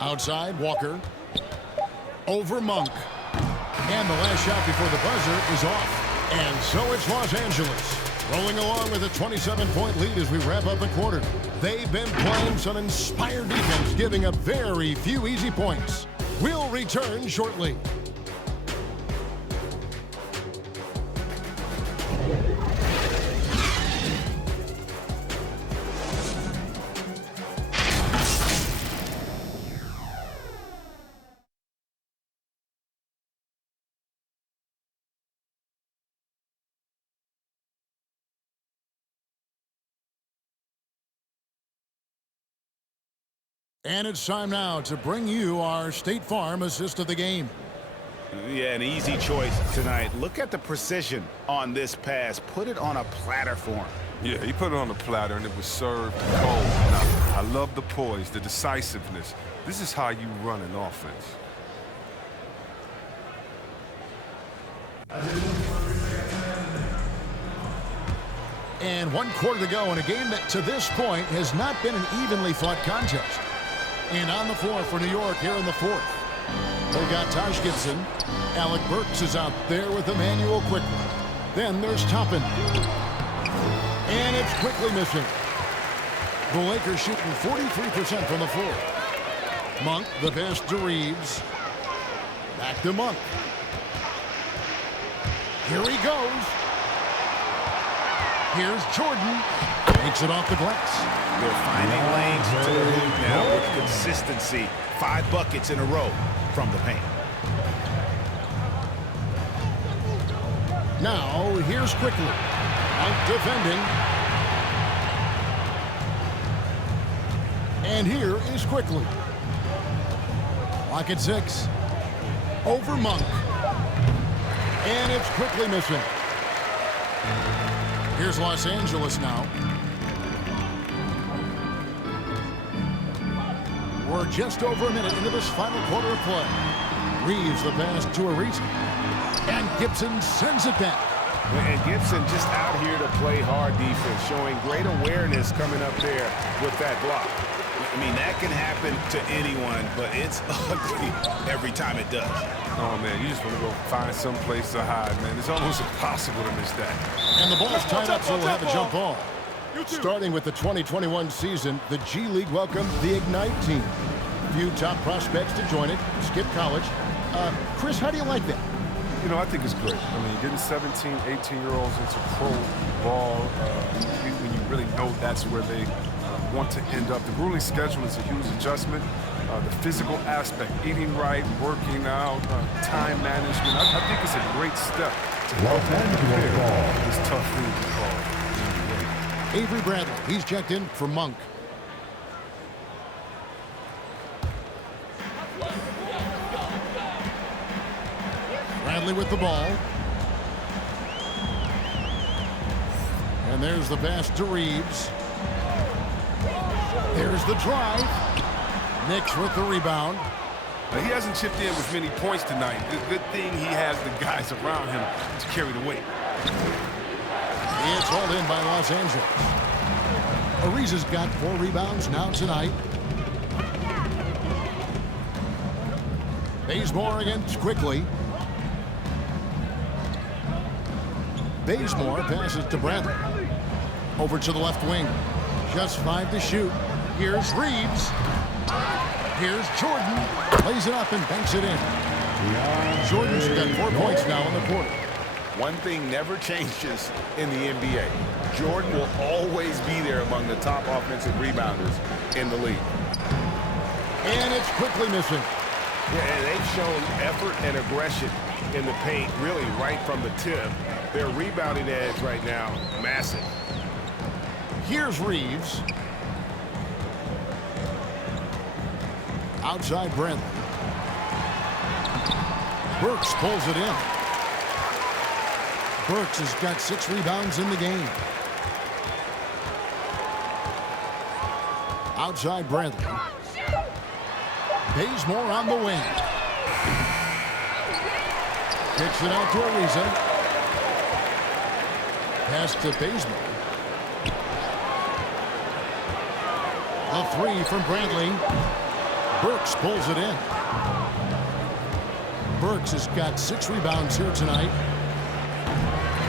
Outside, Walker. Over Monk. And the last shot before the buzzer is off. And so it's Los Angeles rolling along with a 27-point lead as we wrap up the quarter. They've been playing some inspired defense, giving up very few easy points. We'll return shortly. And it's time now to bring you our State Farm assist of the game. Yeah, an easy choice tonight. Look at the precision on this pass. Put it on a platter for him. Yeah, he put it on a platter, and it was served cold. Now, I love the poise, the decisiveness. This is how you run an offense. And 1 quarter to go in a game that to this point has not been an evenly fought contest. And on the floor for New York here in the fourth. They got Taj Gibson. Alec Burks is out there with Emmanuel quickly. Then there's Toppin. And it's quickly missing. The Lakers shooting 43% from the floor. Monk, the pass to Reeves. Back to Monk. Here he goes. Here's Jordan. Takes it off the glass. They're finding lanes to the hoop now with consistency. 5 buckets in a row from the paint. Now, here's quickly. Out defending. And here is quickly. Lock at 6. Over Monk. And it's quickly missing. Here's Los Angeles now. We're just over a minute into this final quarter of play. Reeves the pass to Ariza. And Gibson sends it back. And Gibson just out here to play hard defense, showing great awareness coming up there with that block. I mean, that can happen to anyone, but it's ugly every time it does. Oh, man, you just want to go find some place to hide, man. It's almost impossible to miss that. And the ball's tied up, so we'll have a jump ball. Starting with the 2021 season, the G League welcomed the Ignite team. Few top prospects to join it, skip college. Chris, how do you like that? You know, I think it's great. I mean, getting 17, 18-year-olds into pro ball, when you really know that's where they want to end up. The grueling schedule is a huge adjustment. The physical aspect, eating right, working out, time management. I think it's a great step to help them prepare this tough league. Avery Bradley, he's checked in for Monk. Bradley with the ball. And there's the pass to Reeves. There's the drive. KNICKS with the rebound. Now, he hasn't chipped in with many points tonight. Good thing he has the guys around him to carry the weight. It's hauled in by Los Angeles. Ariza's got 4 rebounds now tonight. Bazemore against quickly. Bazemore passes to Bradley. Over to the left wing. Just 5 to shoot. Here's Reeves. Here's Jordan. Lays it up and banks it in. Jordan's got 4 points now in the quarter. One thing never changes in the NBA. Jordan will always be there among the top offensive rebounders in the league. And it's quickly missing. Yeah, and they've shown effort and aggression in the paint, really right from the tip. Their rebounding edge right now, massive. Here's Reeves. Outside Bradley. Burks pulls it in. Burks has got 6 rebounds in the game. Outside Bradley. Bazemore on the wing. Kicks it out to Ariza. Pass to Bazemore. The 3 from Bradley. Burks pulls it in. Burks has got 6 rebounds here tonight.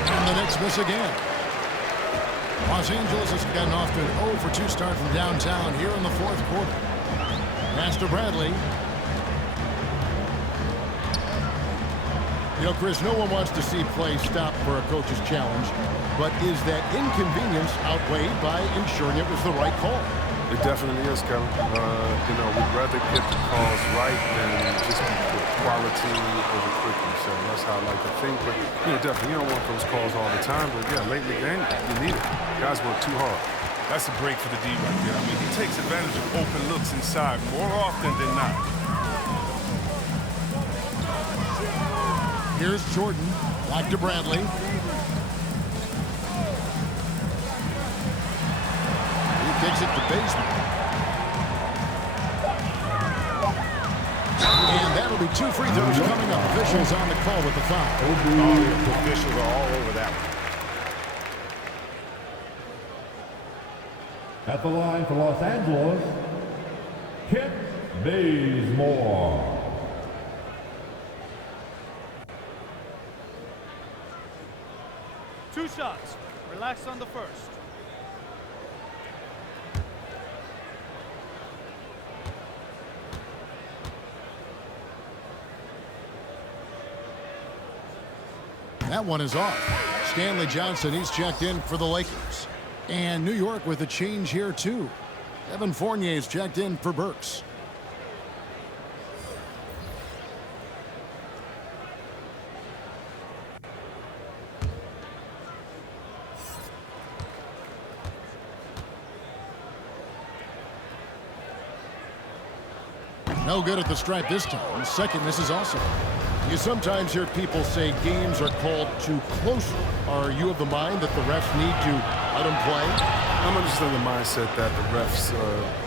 And the Knicks miss again. Los Angeles has gotten off to an 0 for 2 start from downtown here in the 4th quarter. Pass to Bradley. You know, Chris, no one wants to see play stop for a coach's challenge, but is that inconvenience outweighed by ensuring it was the right call? It definitely is, Kevin. You know, we'd rather get the calls right than just be quick. Quality over quickness. So that's how I like to think. But, you know, definitely, you don't want those calls all the time. But, yeah, late in the game, you need it. Guys work too hard. That's a break for the D right there. I mean, he takes advantage of open looks inside more often than not. Here's Jordan. Back to Bradley. He kicks it to Baseman. And that'll be 2 free throws coming up. Officials on the call with the foul. Oh, the officials are all over that one. At the line for Los Angeles, Kent Bazemore. Two shots. Relax on the first. That one is off. Stanley Johnson, he's checked in for the Lakers. And New York with a change here, too. Evan Fournier's checked in for Burks. No good at the stripe this time. Second miss is also. You sometimes hear people say games are called too close. Are you of the mind that the refs need to let them play? I'm just in the mindset that the refs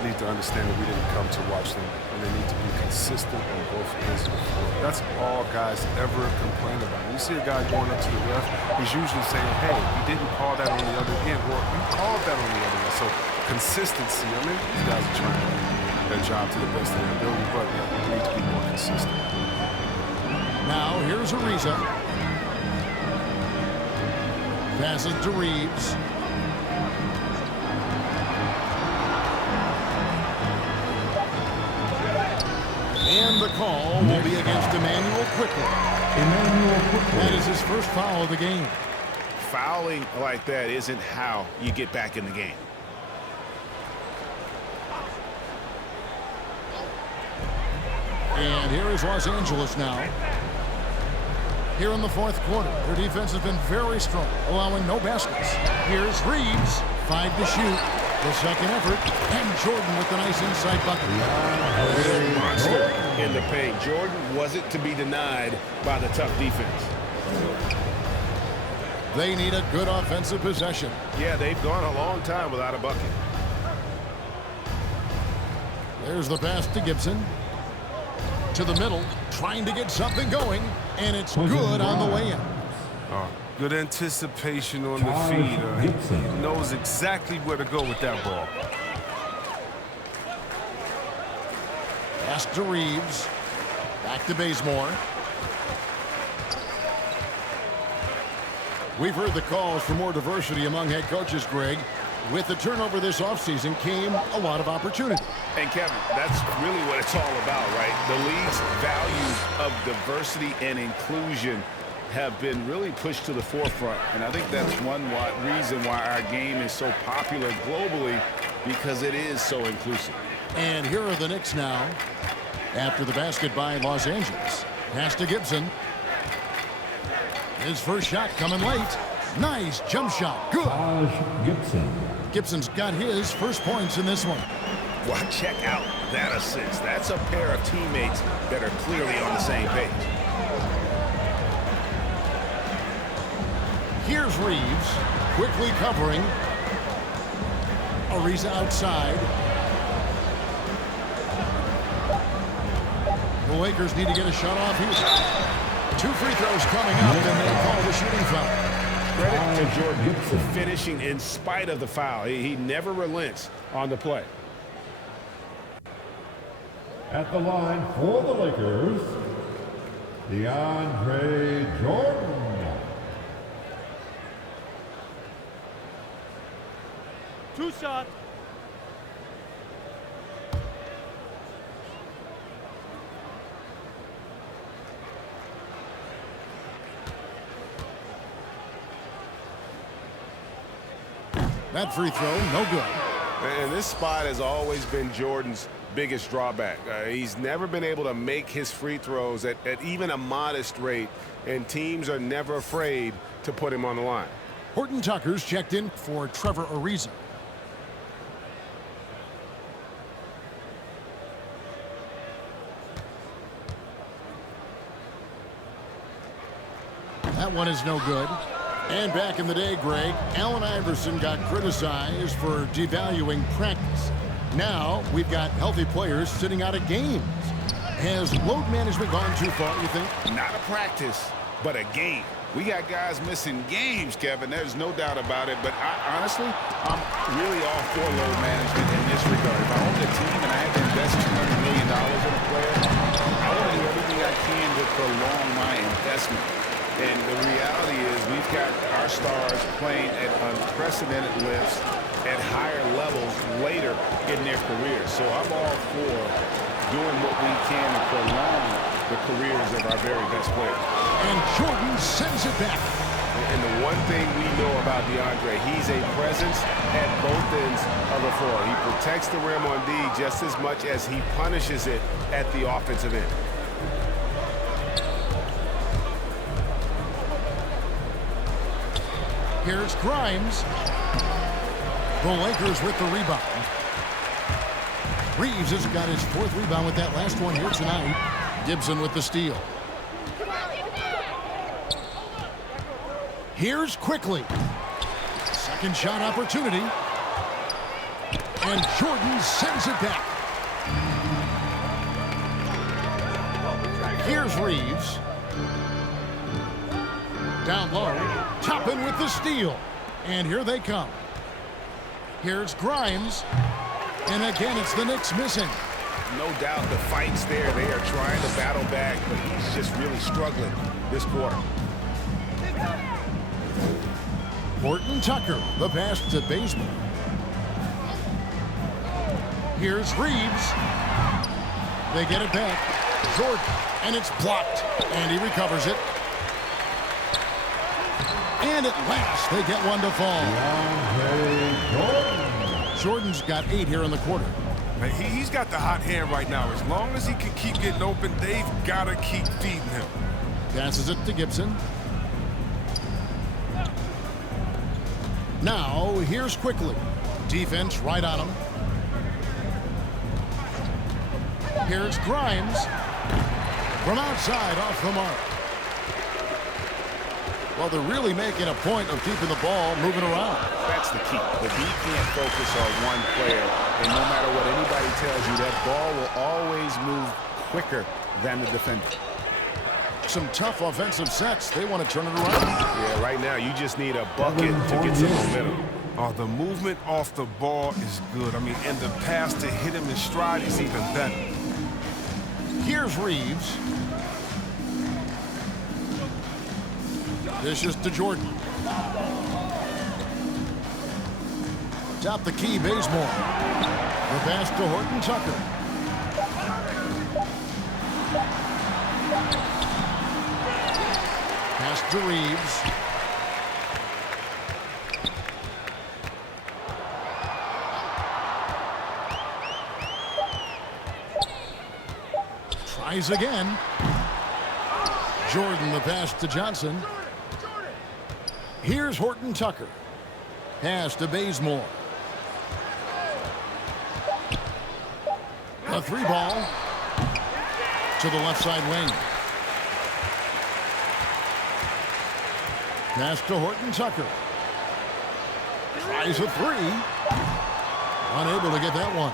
need to understand that we didn't come to watch them, and they need to be consistent on both ends of the floor. That's all guys ever complain about. When you see a guy going up to the ref, he's usually saying, hey, you didn't call that on the other end, or you called that on the other end. So consistency, I mean, these guys are trying to do their job to the best of their ability, but they need to be more consistent. Now, here's Ariza. Passes to Reeves. And the call will be against Emmanuel Quickly. That is his first foul of the game. Fouling like that isn't how you get back in the game. And here is Los Angeles now. Here in the fourth quarter, their defense has been very strong, allowing no baskets. Here's Reeves, 5 to shoot. The second effort, and Jordan with the nice inside bucket. Monster in the paint. Jordan wasn't to be denied by the tough defense. They need a good offensive possession. Yeah, they've gone a long time without a bucket. There's the pass to Gibson. To the middle, trying to get something going, and it's good on the way in. Good anticipation on the feed. He knows exactly where to go with that ball. Pass to Reeves. Back to Bazemore. We've heard the calls for more diversity among head coaches, Greg. With the turnover this offseason came a lot of opportunity. And Kevin, that's really what it's all about, right? The league's values of diversity and inclusion have been really pushed to the forefront. And I think that's one reason why our game is so popular globally, because it is so inclusive. And here are the Knicks now. After the basket by Los Angeles. Pass to Gibson. His first shot coming late. Nice jump shot. Good. Gibson's got his first points in this one. Well, check out that assist. That's a pair of teammates that are clearly on the same page. Here's Reeves, quickly covering. Ariza outside. The Lakers need to get a shot off here. 2 free throws coming up, and they call the shooting foul. Credit to Jordan for finishing in spite of the foul. He never relents on the play. At the line for the Lakers, DeAndre Jordan. Two shot. That free throw, no good. And this spot has always been Jordan's biggest drawback. He's never been able to make his free throws at even a modest rate, and teams are never afraid to put him on the line. Horton Tucker's checked in for Trevor Ariza. That one is no good. And back in the day, Greg, Allen Iverson got criticized for devaluing practice. Now we've got healthy players sitting out of games. Has load management gone too far, you think? Not a practice, but a game. We got guys missing games, Kevin. There's no doubt about it. But honestly, I'm really all for load management in this regard. If I owned a team and I had to invest $200 million in a player, I want to do everything I can to prolong my investment. And the reality is we've got our stars playing at unprecedented lifts at higher levels later in their careers. So I'm all for doing what we can to prolong the careers of our very best players. And Jordan sends it back. And the one thing we know about DeAndre, he's a presence at both ends of the floor. He protects the rim on D just as much as he punishes it at the offensive end. Here's Grimes. The Lakers with the rebound. Reeves has got his 4th rebound with that last one here tonight. Gibson with the steal. Here's Quickly. Second shot opportunity. And Jordan sends it back. Here's Reeves. Down low. Toppin with the steal. And here they come. Here's Grimes. And again, it's the Knicks missing. No doubt the fight's there. They are trying to battle back, but he's just really struggling this quarter. Horton Tucker, the pass to Bazemore. Here's Reeves. They get it back. Jordan, and it's blocked. And he recovers it. And at last, they get one to fall. Jordan's got 8 here in the quarter. Man, he's got the hot hand right now. As long as he can keep getting open, they've got to keep feeding him. Passes it to Gibson. Now, here's Quickly. Defense right on him. Here's Grimes. From outside, off the mark. Well, they're really making a point of keeping the ball moving around. That's the key. The D can't focus on one player, and no matter what anybody tells you, that ball will always move quicker than the defender. Some tough offensive sets. They want to turn it around. Yeah, right now you just need a bucket to get some momentum. Oh, the movement off the ball is good. I mean, and the pass to hit him in stride is even better. Here's Reeves. Dishes to Jordan. Top the key, Bazemore. The pass to Horton Tucker. Pass to Reeves. Tries again. Jordan, the pass to Johnson. Here's Horton Tucker. Pass to Bazemore. A 3-ball to the left side wing. Pass to Horton Tucker. Tries a 3. Unable to get that one.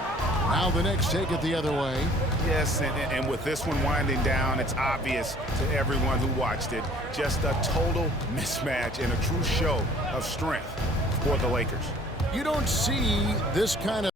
Now the Knicks take it the other way. Yes, and with this one winding down, it's obvious to everyone who watched it. Just a total mismatch and a true show of strength for the Lakers. You don't see this kind of